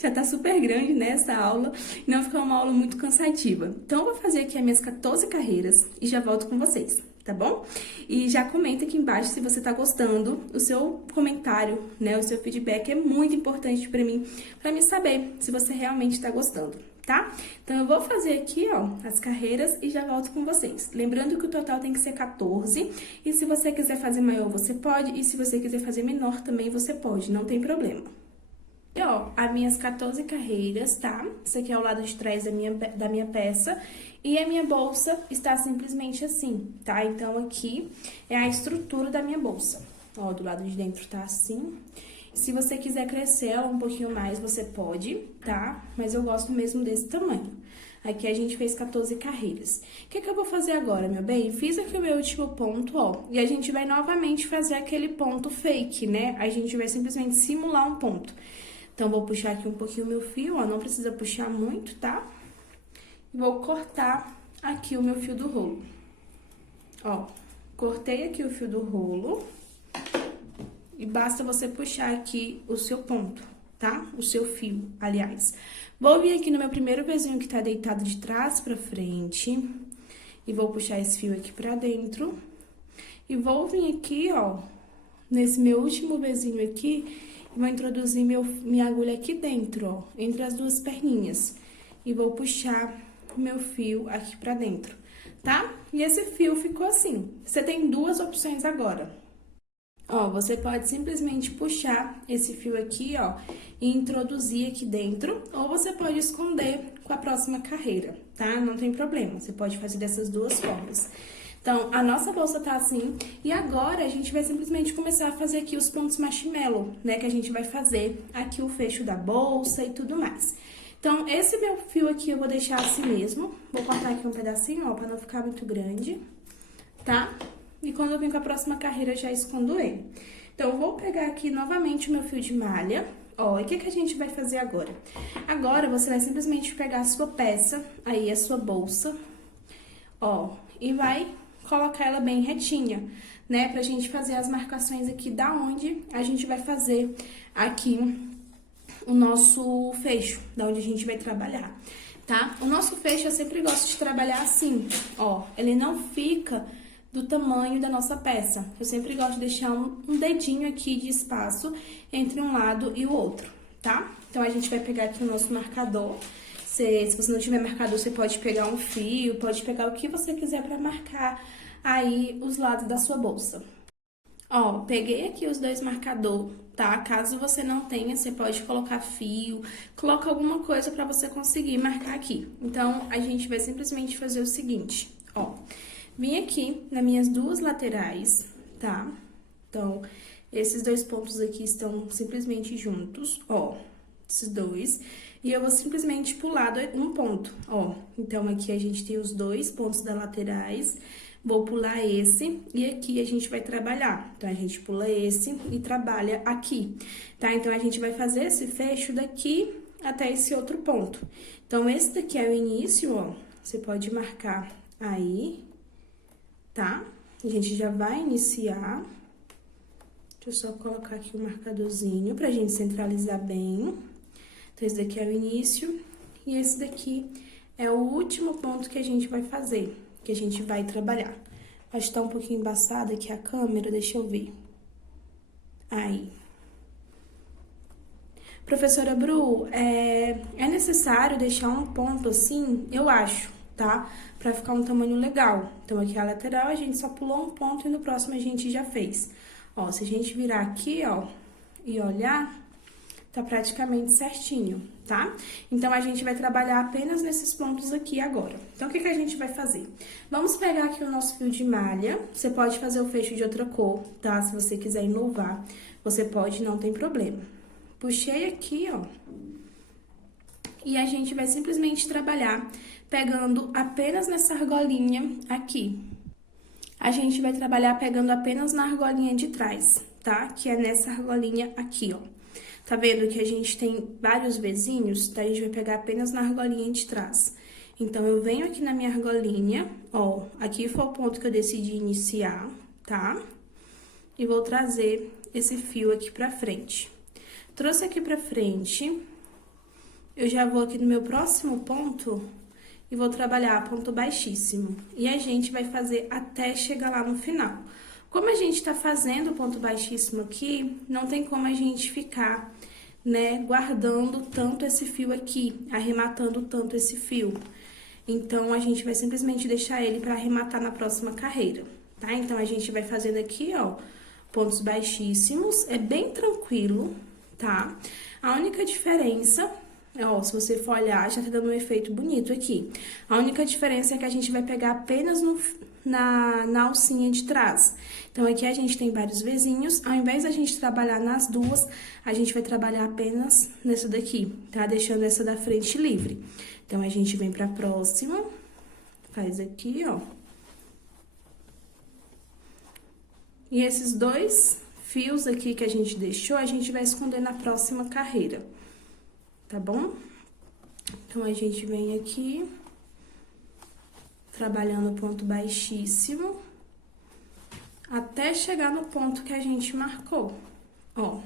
já tá super grande, né, essa aula, e não ficar uma aula muito cansativa. Então, eu vou fazer aqui as minhas 14 carreiras e já volto com vocês. Tá bom? E já comenta aqui embaixo se você tá gostando. O seu comentário, né, o seu feedback é muito importante pra mim saber se você realmente tá gostando, tá? Então, eu vou fazer aqui, ó, as carreiras e já volto com vocês. Lembrando que o total tem que ser 14, e se você quiser fazer maior, você pode, e se você quiser fazer menor também, você pode, não tem problema. E, ó, as minhas 14 carreiras, tá? Isso aqui é o lado de trás da minha peça. E a minha bolsa está simplesmente assim, tá? Então, aqui é a estrutura da minha bolsa. Ó, do lado de dentro tá assim. Se você quiser crescer ela um pouquinho mais, você pode, tá? Mas eu gosto mesmo desse tamanho. Aqui a gente fez 14 carreiras. O que eu vou fazer agora, meu bem? Fiz aqui o meu último ponto, ó. E a gente vai novamente fazer aquele ponto fake, né? A gente vai simplesmente simular um ponto. Então, vou puxar aqui um pouquinho o meu fio, ó, não precisa puxar muito, tá? E vou cortar aqui o meu fio do rolo. Ó, cortei aqui o fio do rolo. E basta você puxar aqui o seu ponto, tá? O seu fio, aliás. Vou vir aqui no meu primeiro vizinho que tá deitado de trás pra frente. E vou puxar esse fio aqui pra dentro. E vou vir aqui, ó, nesse meu último vizinho aqui. Vou introduzir minha agulha aqui dentro, ó, entre as duas perninhas. E vou puxar o meu fio aqui pra dentro, tá? E esse fio ficou assim. Você tem duas opções agora. Ó, você pode simplesmente puxar esse fio aqui, ó, e introduzir aqui dentro. Ou você pode esconder com a próxima carreira, tá? Não tem problema, você pode fazer dessas duas formas. Então, a nossa bolsa tá assim, e agora a gente vai simplesmente começar a fazer aqui os pontos marshmallow, né? Que a gente vai fazer aqui o fecho da bolsa e tudo mais. Então, esse meu fio aqui eu vou deixar assim mesmo. Vou cortar aqui um pedacinho, ó, pra não ficar muito grande, tá? E quando eu vim com a próxima carreira, eu já escondo ele. Então, eu vou pegar aqui novamente o meu fio de malha. Ó, e o que a gente vai fazer agora? Agora, você vai simplesmente pegar a sua peça, aí a sua bolsa, ó, e vai colocar ela bem retinha, né? Pra gente fazer as marcações aqui da onde a gente vai fazer aqui o nosso fecho, da onde a gente vai trabalhar, tá? O nosso fecho eu sempre gosto de trabalhar assim, ó, ele não fica do tamanho da nossa peça. Eu sempre gosto de deixar um dedinho aqui de espaço entre um lado e o outro, tá? Então, a gente vai pegar aqui o nosso marcador. Se você não tiver marcador, você pode pegar um fio, pode pegar o que você quiser pra marcar aí os lados da sua bolsa. Ó, peguei aqui os dois marcadores, tá? Caso você não tenha, você pode colocar fio, coloca alguma coisa pra você conseguir marcar aqui. Então, a gente vai simplesmente fazer o seguinte, ó. Vim aqui nas minhas duas laterais, tá? Então, esses dois pontos aqui estão simplesmente juntos, ó, esses dois. E eu vou simplesmente pular um ponto, ó. Então, aqui a gente tem os dois pontos das laterais. Vou pular esse e aqui a gente vai trabalhar. Então, a gente pula esse e trabalha aqui, tá? Então, a gente vai fazer esse fecho daqui até esse outro ponto. Então, esse daqui é o início, ó. Você pode marcar aí, tá? A gente já vai iniciar. Deixa eu só colocar aqui o marcadorzinho pra gente centralizar bem. Então, esse daqui é o início e esse daqui é o último ponto que a gente vai fazer, que a gente vai trabalhar. Acho que tá um pouquinho embaçada aqui a câmera, deixa eu ver. Aí. Professora Bru, é necessário deixar um ponto assim? Eu acho, tá? Pra ficar um tamanho legal. Então, aqui a lateral a gente só pulou um ponto e no próximo a gente já fez. Ó, se a gente virar aqui, ó, e olhar, tá praticamente certinho, tá? Então, a gente vai trabalhar apenas nesses pontos aqui agora. Então, o que que a gente vai fazer? Vamos pegar aqui o nosso fio de malha. Você pode fazer o fecho de outra cor, tá? Se você quiser inovar, você pode, não tem problema. Puxei aqui, ó. E a gente vai simplesmente trabalhar pegando apenas nessa argolinha aqui. A gente vai trabalhar pegando apenas na argolinha de trás, tá? Que é nessa argolinha aqui, ó. Tá vendo que a gente tem vários vezinhos? Então, a gente vai pegar apenas na argolinha de trás. Então, eu venho aqui na minha argolinha, ó. Aqui foi o ponto que eu decidi iniciar, tá? E vou trazer esse fio aqui pra frente. Trouxe aqui pra frente, eu já vou aqui no meu próximo ponto e vou trabalhar ponto baixíssimo. E a gente vai fazer até chegar lá no final. Como a gente tá fazendo ponto baixíssimo aqui, não tem como a gente ficar, né, guardando tanto esse fio aqui, arrematando tanto esse fio. Então, a gente vai simplesmente deixar ele pra arrematar na próxima carreira, tá? Então, a gente vai fazendo aqui, ó, pontos baixíssimos, é bem tranquilo, tá? A única diferença, ó, se você for olhar, já tá dando um efeito bonito aqui. A única diferença é que a gente vai pegar apenas na alcinha de trás. Então, aqui a gente tem vários vezinhos, ao invés da gente trabalhar nas duas, a gente vai trabalhar apenas nessa daqui, tá? Deixando essa da frente livre. Então, a gente vem pra próxima, faz aqui, ó. E esses dois fios aqui que a gente deixou, a gente vai esconder na próxima carreira, tá bom? Então, a gente vem aqui, trabalhando ponto baixíssimo, até chegar no ponto que a gente marcou, ó.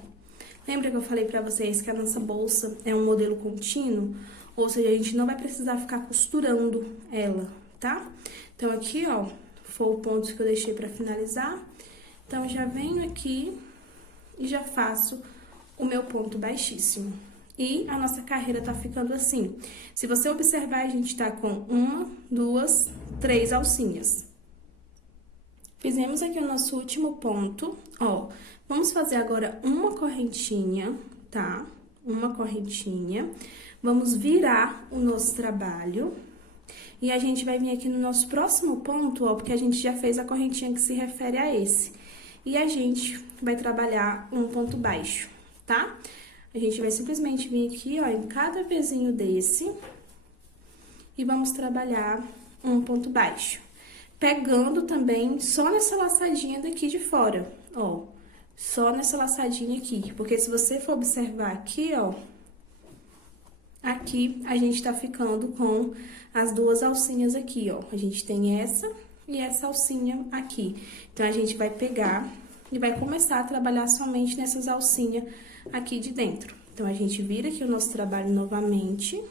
Lembra que eu falei pra vocês que a nossa bolsa é um modelo contínuo? Ou seja, a gente não vai precisar ficar costurando ela, tá? Então, aqui, ó, foi o ponto que eu deixei pra finalizar. Então, já venho aqui e já faço o meu ponto baixíssimo. E a nossa carreira tá ficando assim. Se você observar, a gente tá com 1, 2, 3 alcinhas. Fizemos aqui o nosso último ponto, ó. Vamos fazer agora uma correntinha, tá? Uma correntinha. Vamos virar o nosso trabalho. E a gente vai vir aqui no nosso próximo ponto, ó, porque a gente já fez a correntinha que se refere a esse. E a gente vai trabalhar um ponto baixo, tá? A gente vai simplesmente vir aqui, ó, em cada vezinho desse e vamos trabalhar um ponto baixo. Pegando também só nessa laçadinha daqui de fora, ó. Só nessa laçadinha aqui, porque se você for observar aqui, ó, aqui a gente tá ficando com as duas alcinhas aqui, ó. A gente tem essa e essa alcinha aqui. Então, a gente vai pegar e vai começar a trabalhar somente nessas alcinhas aqui de dentro. Então, a gente vira aqui o nosso trabalho novamente,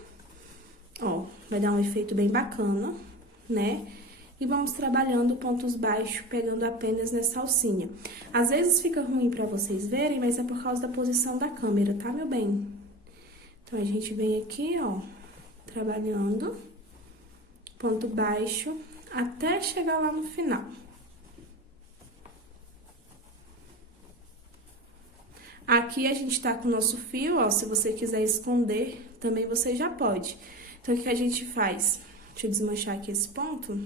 ó, vai dar um efeito bem bacana, né? E vamos trabalhando pontos baixos, pegando apenas nessa alcinha. Às vezes fica ruim pra vocês verem, mas é por causa da posição da câmera, tá, meu bem? Então, a gente vem aqui, ó, trabalhando ponto baixo até chegar lá no final. Aqui a gente tá com o nosso fio, ó, se você quiser esconder, também você já pode. Então, o que a gente faz? Deixa eu desmanchar aqui esse ponto.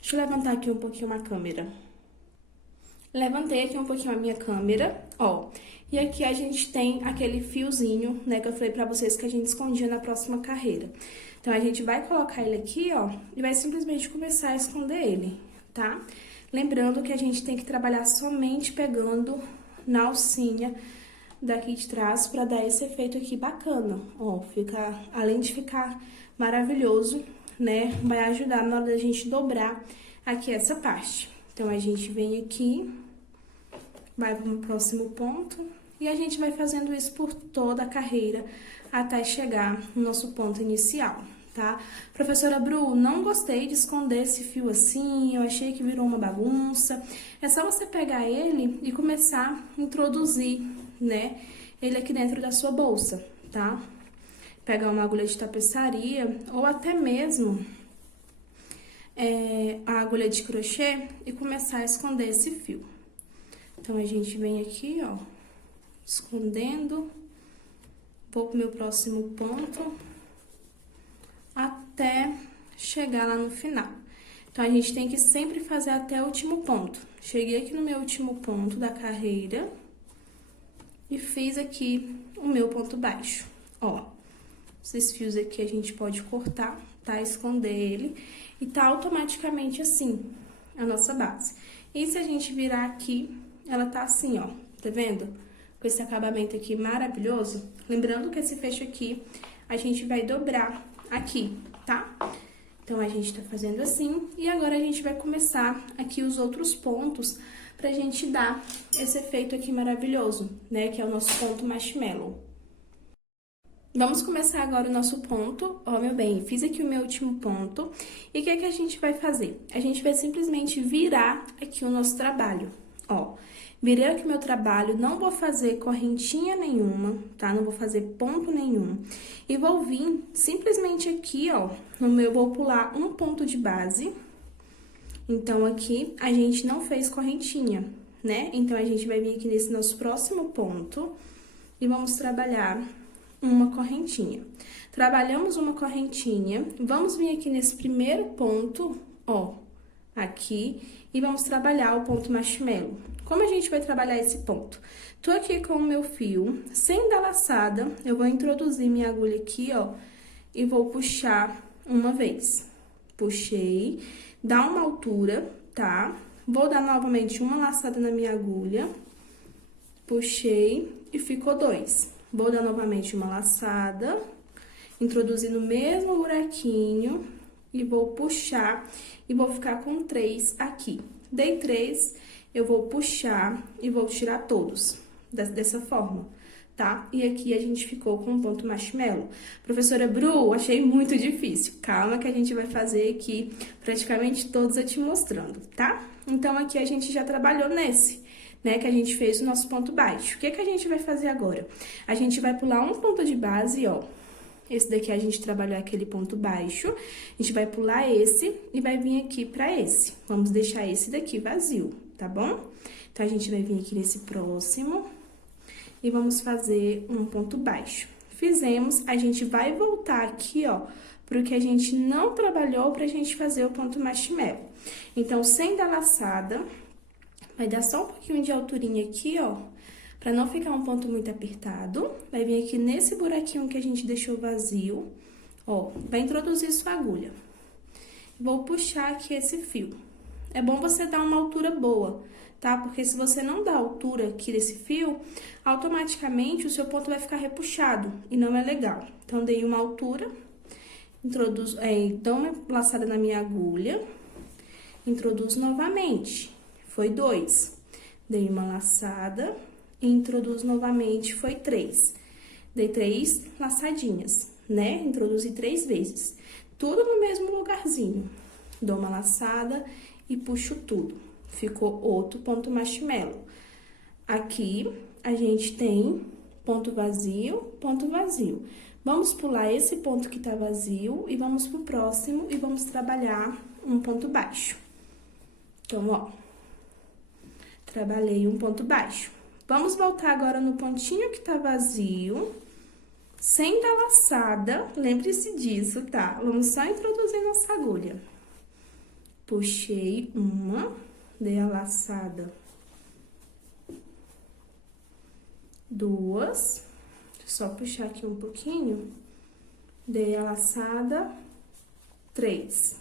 Deixa eu levantar aqui um pouquinho a câmera. Levantei aqui um pouquinho a minha câmera, ó. E aqui a gente tem aquele fiozinho, né, que eu falei pra vocês que a gente escondia na próxima carreira. Então, a gente vai colocar ele aqui, ó, e vai simplesmente começar a esconder ele, tá? Lembrando que a gente tem que trabalhar somente pegando na alcinha daqui de trás pra dar esse efeito aqui bacana, ó. Fica, além de ficar maravilhoso, né, vai ajudar na hora da gente dobrar aqui essa parte. Então, a gente vem aqui, vai pro próximo ponto E a gente vai fazendo isso por toda a carreira até chegar no nosso ponto inicial, tá? Professora Bru, não gostei de esconder esse fio assim, eu achei que virou uma bagunça. É só você pegar ele e começar a introduzir, né, ele aqui dentro da sua bolsa, tá? Pegar uma agulha de tapeçaria ou até mesmo a agulha de crochê e começar a esconder esse fio. Então, a gente vem aqui, ó, escondendo, vou pro meu próximo ponto, até chegar lá no final. Então, a gente tem que sempre fazer até o último ponto. Cheguei aqui no meu último ponto da carreira e fiz aqui o meu ponto baixo, ó. Esses fios aqui a gente pode cortar, tá? Esconder ele e tá automaticamente assim, a nossa base. E se a gente virar aqui, ela tá assim, ó, tá vendo? Com esse acabamento aqui maravilhoso. Lembrando que esse fecho aqui, a gente vai dobrar aqui, tá? Então, a gente tá fazendo assim, e agora a gente vai começar aqui os outros pontos pra gente dar esse efeito aqui maravilhoso, né? Que é o nosso ponto marshmallow. Vamos começar agora o nosso ponto, ó, meu bem, fiz aqui o meu último ponto, e o que é que a gente vai fazer? A gente vai simplesmente virar aqui o nosso trabalho, ó. Virei aqui o meu trabalho, não vou fazer correntinha nenhuma, tá? Não vou fazer ponto nenhum. E vou vir simplesmente aqui, ó, vou pular um ponto de base. Então, aqui a gente não fez correntinha, né? Então, a gente vai vir aqui nesse nosso próximo ponto e vamos trabalhar uma correntinha. Trabalhamos uma correntinha, vamos vir aqui nesse primeiro ponto, ó, aqui, e vamos trabalhar o ponto marshmallow. Como a gente vai trabalhar esse ponto? Tô aqui com o meu fio, sem dar laçada, eu vou introduzir minha agulha aqui, ó, e vou puxar uma vez. Puxei, dá uma altura, tá? Vou dar novamente uma laçada na minha agulha, puxei e ficou 2. Vou dar novamente uma laçada, introduzir no mesmo buraquinho e vou puxar e vou ficar com 3 aqui. Dei 3, eu vou puxar e vou tirar todos, dessa forma, tá? E aqui a gente ficou com um ponto marshmallow. Professora Bru, achei muito difícil. Calma que a gente vai fazer aqui praticamente todos eu te mostrando, tá? Então, aqui a gente já trabalhou nesse, né, que a gente fez o nosso ponto baixo. O que que a gente vai fazer agora? A gente vai pular um ponto de base, ó. Esse daqui a gente trabalhou aquele ponto baixo. A gente vai pular esse e vai vir aqui pra esse. Vamos deixar esse daqui vazio, tá bom? Então, a gente vai vir aqui nesse próximo e vamos fazer um ponto baixo. Fizemos, a gente vai voltar aqui, ó, pro que a gente não trabalhou pra gente fazer o ponto marshmallow. Então, sem dar laçada, vai dar só um pouquinho de alturinha aqui, ó, pra não ficar um ponto muito apertado. Vai vir aqui nesse buraquinho que a gente deixou vazio, ó, vai introduzir sua agulha. Vou puxar aqui esse fio. É bom você dar uma altura boa, tá? Porque se você não dá altura aqui desse fio, automaticamente o seu ponto vai ficar repuxado e não é legal. Então, dei uma altura, dou uma laçada na minha agulha, introduzo novamente. Foi 2. Dei uma laçada e introduzo novamente, foi 3. Dei 3 laçadinhas, né? Introduzi 3 vezes. Tudo no mesmo lugarzinho. Dou uma laçada e puxo tudo. Ficou outro ponto marshmallow. Aqui, a gente tem ponto vazio, ponto vazio. Vamos pular esse ponto que tá vazio e vamos pro próximo e vamos trabalhar um ponto baixo. Então, ó, trabalhei um ponto baixo. Vamos voltar agora no pontinho que tá vazio, sem dar laçada, lembre-se disso, tá? Vamos só introduzir nossa agulha. Puxei uma, dei a laçada, 2, só puxar aqui um pouquinho, dei a laçada, 3.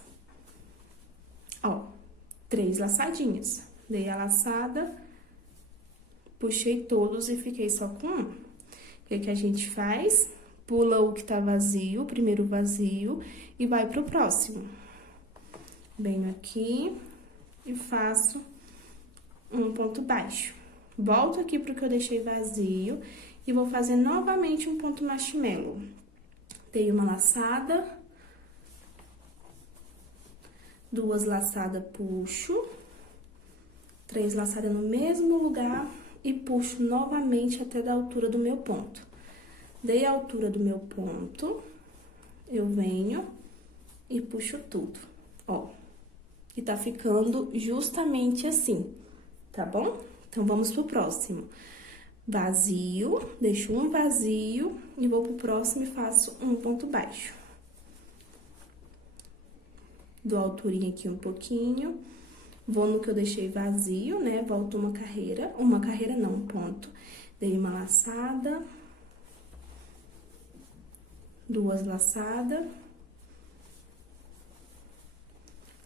Ó, 3 laçadinhas. Dei a laçada, puxei todos e fiquei só com um. O que que a gente faz? Pula o que tá vazio, o primeiro vazio, e vai pro próximo. Venho aqui e faço um ponto baixo. volto aqui pro que eu deixei vazio e vou fazer novamente um ponto marshmallow. Dei uma laçada, 2 laçadas, puxo, 3 laçadas no mesmo lugar e puxo novamente até da altura do meu ponto. Dei a altura do meu ponto, eu venho e puxo tudo, ó. E tá ficando justamente assim, tá bom? Então, vamos pro próximo. Vazio, deixo um vazio e vou pro próximo e faço um ponto baixo. Dou a alturinha aqui um pouquinho, vou no que eu deixei vazio, né? Volto uma carreira não, um ponto. Dei uma laçada, 2 laçadas,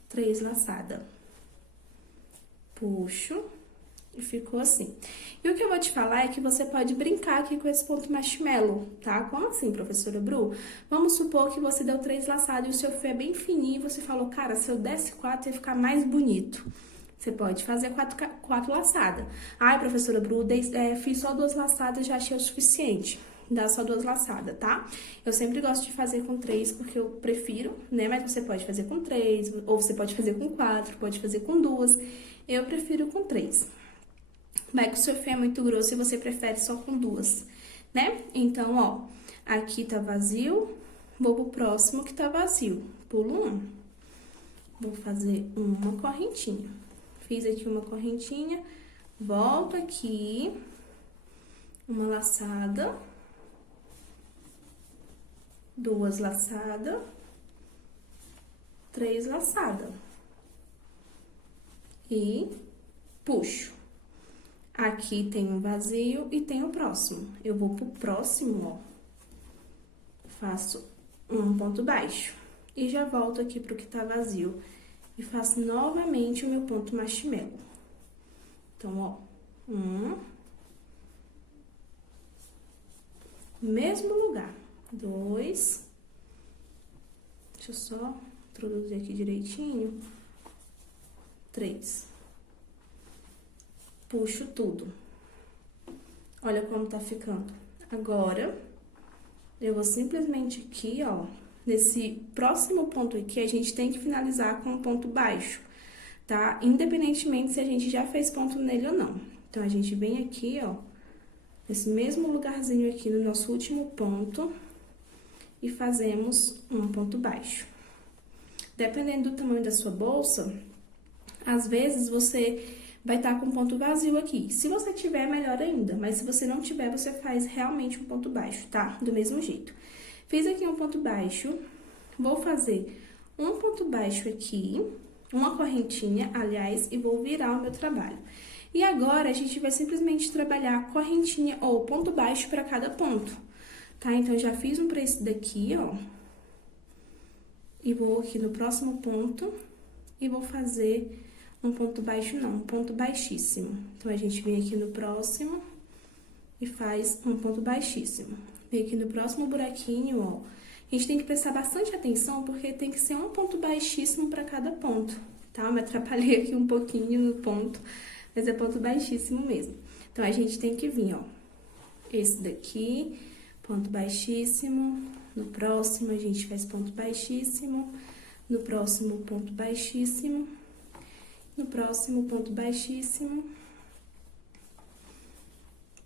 3 laçadas. Puxo e ficou assim. E o que eu vou te falar é que você pode brincar aqui com esse ponto marshmallow, tá? Como assim, professora Bru? Vamos supor que você deu 3 laçadas e o seu fio é bem fininho e você falou, cara, se eu desse 4 ia ficar mais bonito. Você pode fazer 4 laçadas. Ai, professora Bru, fiz só 2 laçadas, já achei o suficiente. Dá só 2 laçadas, tá? Eu sempre gosto de fazer com 3, porque eu prefiro, né? Mas você pode fazer com 3, ou você pode fazer com 4, pode fazer com 2. Eu prefiro com 3. Vai que o seu fio é muito grosso e você prefere só com 2, né? Então, ó, aqui tá vazio, vou pro próximo que tá vazio. Pulo 1. Vou fazer uma correntinha. Fiz aqui uma correntinha, volto aqui, uma laçada, 2 laçadas, 3 laçadas. E puxo. Aqui tem um vazio e tem o próximo. Eu vou pro próximo, ó. Faço um ponto baixo. E já volto aqui pro que tá vazio. E faço novamente o meu ponto marshmallow. Então, ó. Mesmo lugar. 2. Deixa eu só introduzir aqui direitinho. 3. Puxo tudo. Olha como tá ficando. Agora, eu vou simplesmente aqui, ó, nesse próximo ponto aqui, a gente tem que finalizar com um ponto baixo, tá? Independentemente se a gente já fez ponto nele ou não. Então, a gente vem aqui, ó, nesse mesmo lugarzinho aqui no nosso último ponto e fazemos um ponto baixo. Dependendo do tamanho da sua bolsa, às vezes você vai estar com um ponto vazio aqui. Se você tiver, melhor ainda, mas se você não tiver, você faz realmente um ponto baixo, tá? Do mesmo jeito. Fiz aqui um ponto baixo, vou fazer um ponto baixo aqui, uma correntinha, aliás, e vou virar o meu trabalho. E agora, a gente vai simplesmente trabalhar a correntinha ou ponto baixo para cada ponto, tá? Então, já fiz um pra esse daqui, ó. E vou aqui no próximo ponto e vou fazer um ponto baixo não, um ponto baixíssimo. Então, a gente vem aqui no próximo e faz um ponto baixíssimo. Vem aqui no próximo buraquinho, ó. A gente tem que prestar bastante atenção, porque tem que ser um ponto baixíssimo para cada ponto, tá? Eu me atrapalhei aqui um pouquinho no ponto, mas é ponto baixíssimo mesmo. Então, a gente tem que vir, ó, esse daqui, ponto baixíssimo. No próximo, a gente faz ponto baixíssimo. No próximo, ponto baixíssimo. No próximo, ponto baixíssimo,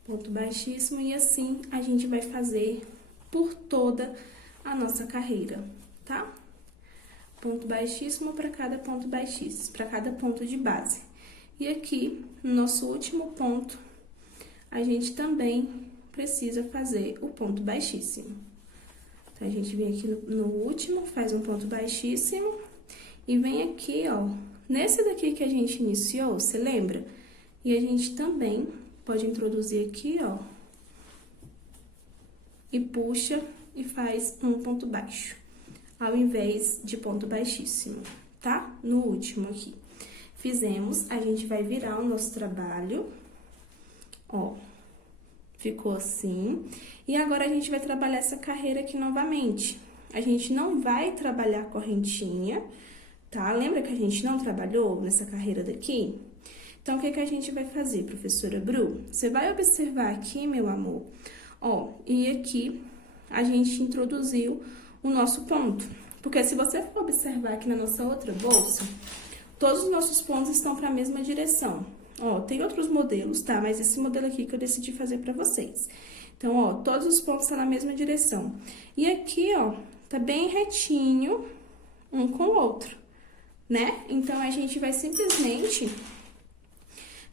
ponto baixíssimo, e assim a gente vai fazer por toda a nossa carreira, tá? Ponto baixíssimo para cada ponto baixíssimo, para cada ponto de base. E aqui, no nosso último ponto, a gente também precisa fazer o ponto baixíssimo. Então, a gente vem aqui no último, faz um ponto baixíssimo, e vem aqui, ó, nesse daqui que a gente iniciou, você lembra? E a gente também pode introduzir aqui, ó, e puxa e faz um ponto baixo, ao invés de ponto baixíssimo, tá? No último aqui. Fizemos, a gente vai virar o nosso trabalho, ó, ficou assim. E agora, a gente vai trabalhar essa carreira aqui novamente. A gente não vai trabalhar a correntinha, tá? Lembra que a gente não trabalhou nessa carreira daqui? Então, o que que a gente vai fazer, professora Bru? Você vai observar aqui, meu amor, ó, e aqui a gente introduziu o nosso ponto. Porque se você for observar aqui na nossa outra bolsa, todos os nossos pontos estão para a mesma direção. Ó, tem outros modelos, tá? Mas esse modelo aqui que eu decidi fazer para vocês. Então, ó, todos os pontos estão na mesma direção. E aqui, ó, tá bem retinho um com o outro, né? Então, a gente vai simplesmente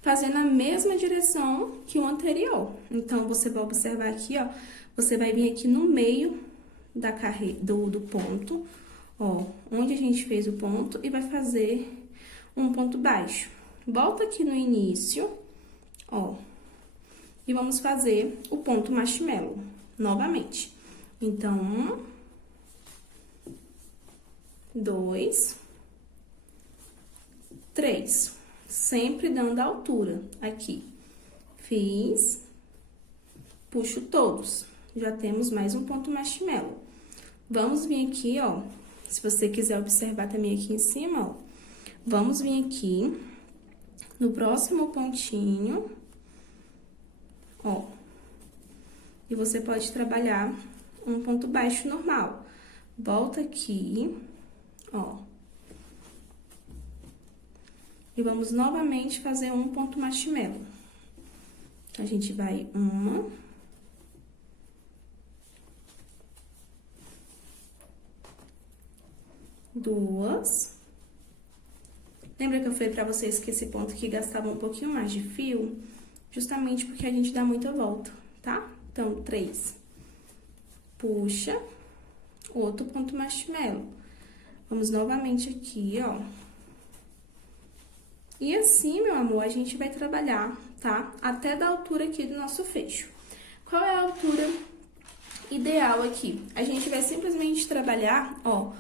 fazer na mesma direção que o anterior. Então, você vai observar aqui, ó, você vai vir aqui no meio da do ponto, ó, onde a gente fez o ponto, e vai fazer um ponto baixo. Volta aqui no início, ó, e vamos fazer o ponto marshmallow novamente. Então, 2, 3, sempre dando a altura aqui. Fiz, puxo todos. Já temos mais um ponto marshmallow. Vamos vir aqui, ó, se você quiser observar também aqui em cima, ó, vamos vir aqui no próximo pontinho, ó, e você pode trabalhar um ponto baixo normal. Volta aqui, ó, e vamos novamente fazer um ponto marshmallow. A gente vai uma, duas. Lembra que eu falei pra vocês que esse ponto aqui gastava um pouquinho mais de fio? Justamente porque a gente dá muita volta, tá? Então, 3. Puxa, outro ponto marshmallow. Vamos novamente aqui, ó. E assim, meu amor, a gente vai trabalhar, tá? Até da altura aqui do nosso fecho. Qual é a altura ideal aqui? A gente vai simplesmente trabalhar, ó,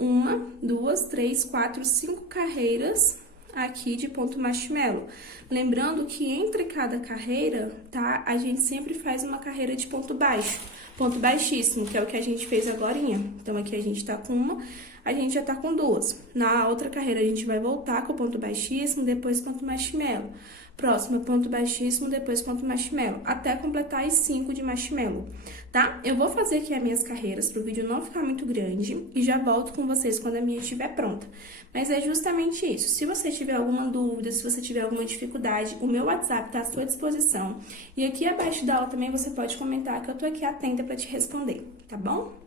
1, 2, 3, 4, 5 carreiras aqui de ponto marshmallow. Lembrando que entre cada carreira, tá? A gente sempre faz uma carreira de ponto baixo, ponto baixíssimo, que é o que a gente fez agorinha. Então, aqui a gente tá com uma, a gente já tá com duas. Na outra carreira, a gente vai voltar com o ponto baixíssimo, depois ponto marshmallow. Próximo, ponto baixíssimo, depois ponto marshmallow, até completar as 5 de marshmallow, tá? Eu vou fazer aqui as minhas carreiras para o vídeo não ficar muito grande e já volto com vocês quando a minha estiver pronta. Mas é justamente isso. Se você tiver alguma dúvida, se você tiver alguma dificuldade, o meu WhatsApp tá à sua disposição. E aqui abaixo da aula também você pode comentar que eu tô aqui atenta para te responder, tá bom?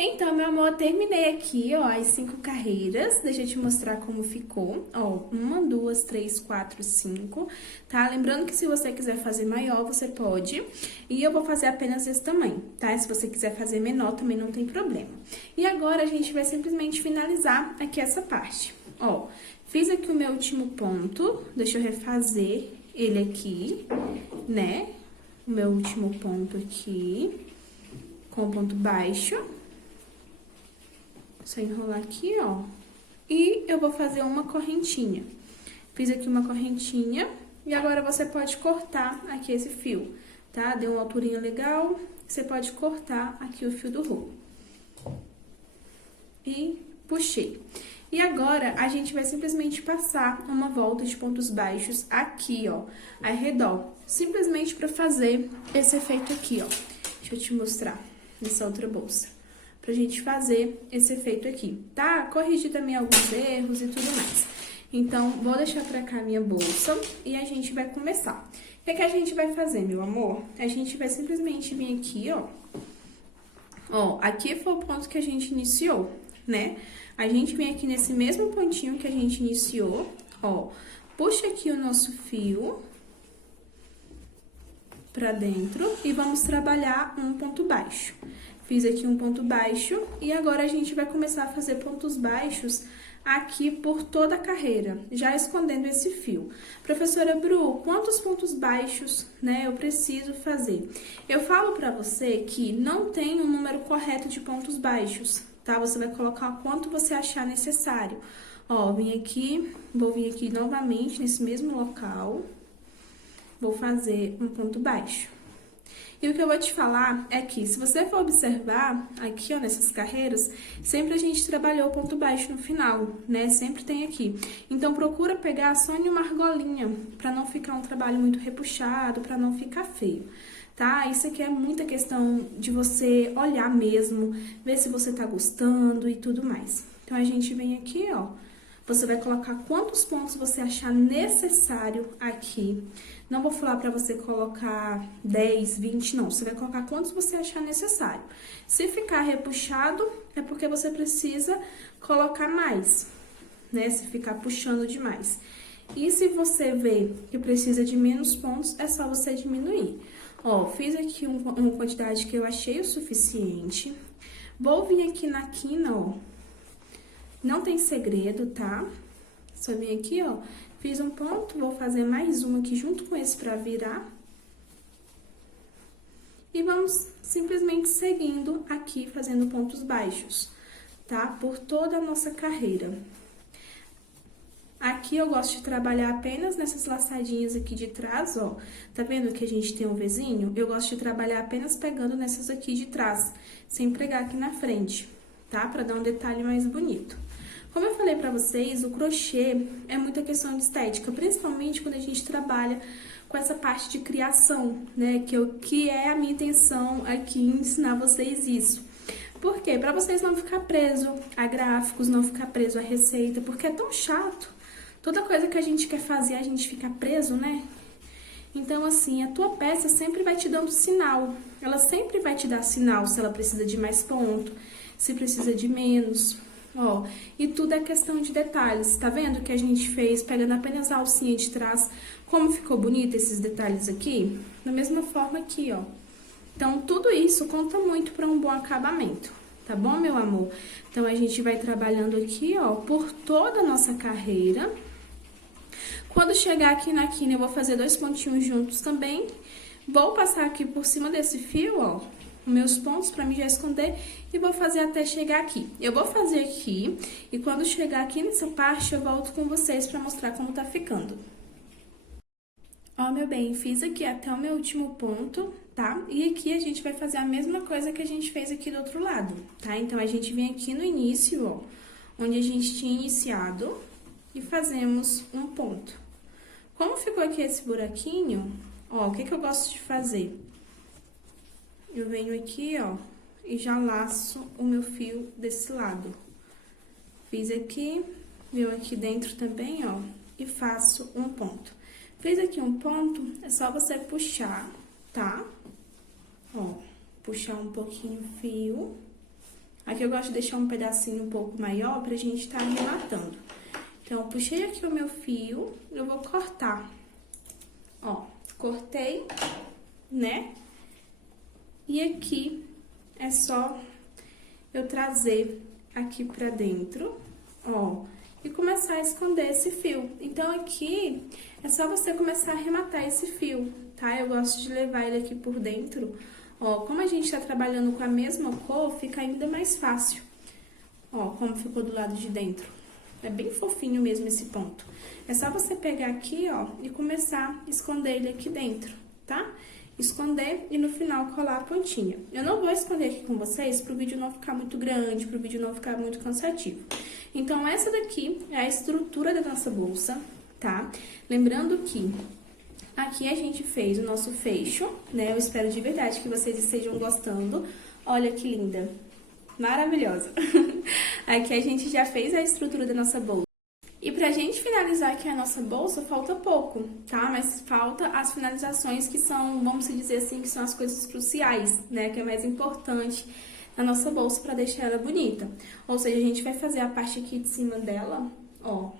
Então, meu amor, terminei aqui, ó, as 5 carreiras. Deixa eu te mostrar como ficou. Ó, 1, 2, 3, 4, 5, tá? Lembrando que se você quiser fazer maior, você pode. E eu vou fazer apenas esse tamanho, tá? Se você quiser fazer menor, também não tem problema. E agora, a gente vai simplesmente finalizar aqui essa parte. Ó, fiz aqui o meu último ponto. Deixa eu refazer ele aqui, né? O meu último ponto aqui, com ponto baixo. Só enrolar aqui, ó. E eu vou fazer uma correntinha. Fiz aqui uma correntinha. E agora, você pode cortar aqui esse fio, tá? Deu uma alturinha legal. Você pode cortar aqui o fio do rolo. E puxei. E agora, a gente vai simplesmente passar uma volta de pontos baixos aqui, ó, ao redor. Simplesmente pra fazer esse efeito aqui, ó. Deixa eu te mostrar nessa outra bolsa. Pra gente fazer esse efeito aqui, tá? Corrigir também alguns erros e tudo mais. Então, vou deixar pra cá a minha bolsa e a gente vai começar. O que é que a gente vai fazer, meu amor? A gente vai simplesmente vir aqui, ó. Ó, aqui foi o ponto que a gente iniciou, né? A gente vem aqui nesse mesmo pontinho que a gente iniciou, ó. Puxa aqui o nosso fio pra dentro e vamos trabalhar um ponto baixo. Fiz aqui um ponto baixo e agora a gente vai começar a fazer pontos baixos aqui por toda a carreira, já escondendo esse fio. Professora Bru, quantos pontos baixos, né, eu preciso fazer? Eu falo pra você que não tem um número correto de pontos baixos, tá? Você vai colocar quanto você achar necessário. Ó, vou vir aqui novamente nesse mesmo local, vou fazer um ponto baixo. E o que eu vou te falar é que, se você for observar aqui, ó, nessas carreiras, sempre a gente trabalhou ponto baixo no final, né? Sempre tem aqui. Então, procura pegar só em uma argolinha, pra não ficar um trabalho muito repuxado, pra não ficar feio. Tá? Isso aqui é muita questão de você olhar mesmo, ver se você tá gostando e tudo mais. Então, a gente vem aqui, ó, você vai colocar quantos pontos você achar necessário aqui. Não vou falar pra você colocar 10, 20, não. Você vai colocar quantos você achar necessário. Se ficar repuxado, é porque você precisa colocar mais, né? Se ficar puxando demais. E se você vê que precisa de menos pontos, é só você diminuir. Ó, fiz aqui uma quantidade que eu achei o suficiente. Vou vir aqui na quina, ó. Não tem segredo, tá? Só vim aqui, ó. Fiz um ponto, vou fazer mais um aqui junto com esse pra virar. E vamos simplesmente seguindo aqui, fazendo pontos baixos, tá? Por toda a nossa carreira. Aqui eu gosto de trabalhar apenas nessas laçadinhas aqui de trás, ó. Tá vendo que a gente tem um Vzinho? Eu gosto de trabalhar apenas pegando nessas aqui de trás, sem pregar aqui na frente, tá? Pra dar um detalhe mais bonito. Como eu falei pra vocês, o crochê é muita questão de estética, principalmente quando a gente trabalha com essa parte de criação, né? Que é a minha intenção aqui em ensinar vocês isso. Por quê? Pra vocês não ficar preso a gráficos, não ficar preso a receita, porque é tão chato. Toda coisa que a gente quer fazer, a gente fica preso, né? Então, assim, a tua peça sempre vai te dando sinal. Ela sempre vai te dar sinal se ela precisa de mais ponto, se precisa de menos. Ó, e tudo é questão de detalhes. Tá vendo que a gente fez pegando apenas a alcinha de trás? Como ficou bonito esses detalhes aqui? Da mesma forma aqui, ó. Então, tudo isso conta muito para um bom acabamento. Tá bom, meu amor? Então, a gente vai trabalhando aqui, ó, por toda a nossa carreira. Quando chegar aqui na quina, eu vou fazer 2 pontinhos juntos também. Vou passar aqui por cima desse fio, ó, meus pontos pra mim já esconder e vou fazer até chegar aqui. Eu vou fazer aqui e quando chegar aqui nessa parte, eu volto com vocês pra mostrar como tá ficando. Ó, meu bem, fiz aqui até o meu último ponto, tá? E aqui a gente vai fazer a mesma coisa que a gente fez aqui do outro lado, tá? Então, a gente vem aqui no início, ó, onde a gente tinha iniciado e fazemos um ponto. Como ficou aqui esse buraquinho, ó, o que eu gosto de fazer? Eu venho aqui, ó, e já laço o meu fio desse lado. Fiz aqui, venho aqui dentro também, ó, e faço um ponto. Fiz aqui um ponto, é só você puxar, tá? Ó, puxar um pouquinho o fio. Aqui eu gosto de deixar um pedacinho um pouco maior pra gente tá arrematando. Então, eu puxei aqui o meu fio, eu vou cortar. Ó, cortei, né? E aqui é só eu trazer aqui pra dentro, ó, e começar a esconder esse fio. Então, aqui é só você começar a arrematar esse fio, tá? Eu gosto de levar ele aqui por dentro. Ó, como a gente tá trabalhando com a mesma cor, fica ainda mais fácil. Ó, como ficou do lado de dentro. É bem fofinho mesmo esse ponto. É só você pegar aqui, ó, e começar a esconder ele aqui dentro, tá? Esconder e no final colar a pontinha. Eu não vou esconder aqui com vocês pro vídeo não ficar muito grande, pro vídeo não ficar muito cansativo. Então, essa daqui é a estrutura da nossa bolsa, tá? Lembrando que aqui a gente fez o nosso fecho, né? Eu espero de verdade que vocês estejam gostando. Olha que linda! Maravilhosa! Aqui a gente já fez a estrutura da nossa bolsa. E pra gente finalizar aqui a nossa bolsa, falta pouco, tá? Mas falta as finalizações que são, vamos dizer assim, que são as coisas cruciais, né? Que é mais importante na nossa bolsa pra deixar ela bonita. Ou seja, a gente vai fazer a parte aqui de cima dela, ó,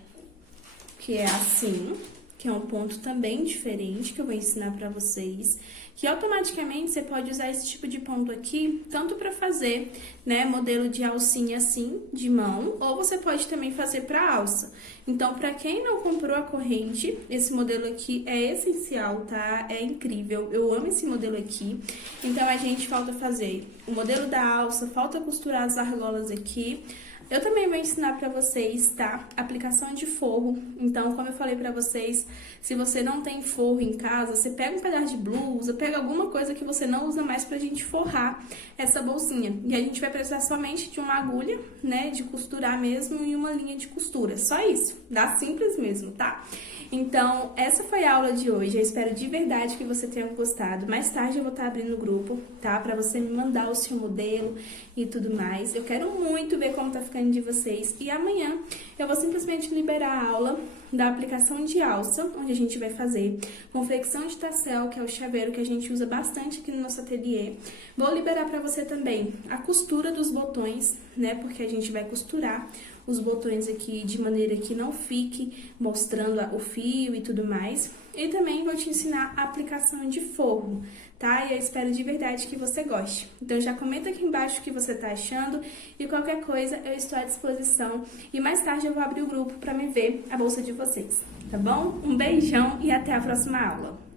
que é assim, que é um ponto também diferente, que eu vou ensinar pra vocês, que automaticamente você pode usar esse tipo de ponto aqui, tanto pra fazer, né, modelo de alcinha assim, de mão, ou você pode também fazer pra alça. Então, pra quem não comprou a corrente, esse modelo aqui é essencial, tá? É incrível, eu amo esse modelo aqui. Então, a gente falta fazer o modelo da alça, falta costurar as argolas aqui, Eu também vou ensinar pra vocês, tá? Aplicação de forro. Então, como eu falei pra vocês, se você não tem forro em casa, você pega um pedaço de blusa, pega alguma coisa que você não usa mais pra gente forrar essa bolsinha. E a gente vai precisar somente de uma agulha, né, de costurar mesmo e uma linha de costura. Só isso. Dá simples mesmo, tá? Então, essa foi a aula de hoje. Eu espero de verdade que você tenha gostado. Mais tarde eu vou estar abrindo o grupo, tá? Pra você me mandar o seu modelo e tudo mais. Eu quero muito ver como tá ficando de vocês. E amanhã eu vou simplesmente liberar a aula da aplicação de alça, onde a gente vai fazer com flexão de tassel, que é o chaveiro que a gente usa bastante aqui no nosso ateliê. Vou liberar pra você também a costura dos botões, né? Porque a gente vai costurar os botões aqui de maneira que não fique mostrando o fio e tudo mais. E também vou te ensinar a aplicação de forro, tá? E eu espero de verdade que você goste. Então já comenta aqui embaixo o que você tá achando e qualquer coisa eu estou à disposição. E mais tarde eu vou abrir o grupo para me ver a bolsa de vocês, tá bom? Um beijão e até a próxima aula.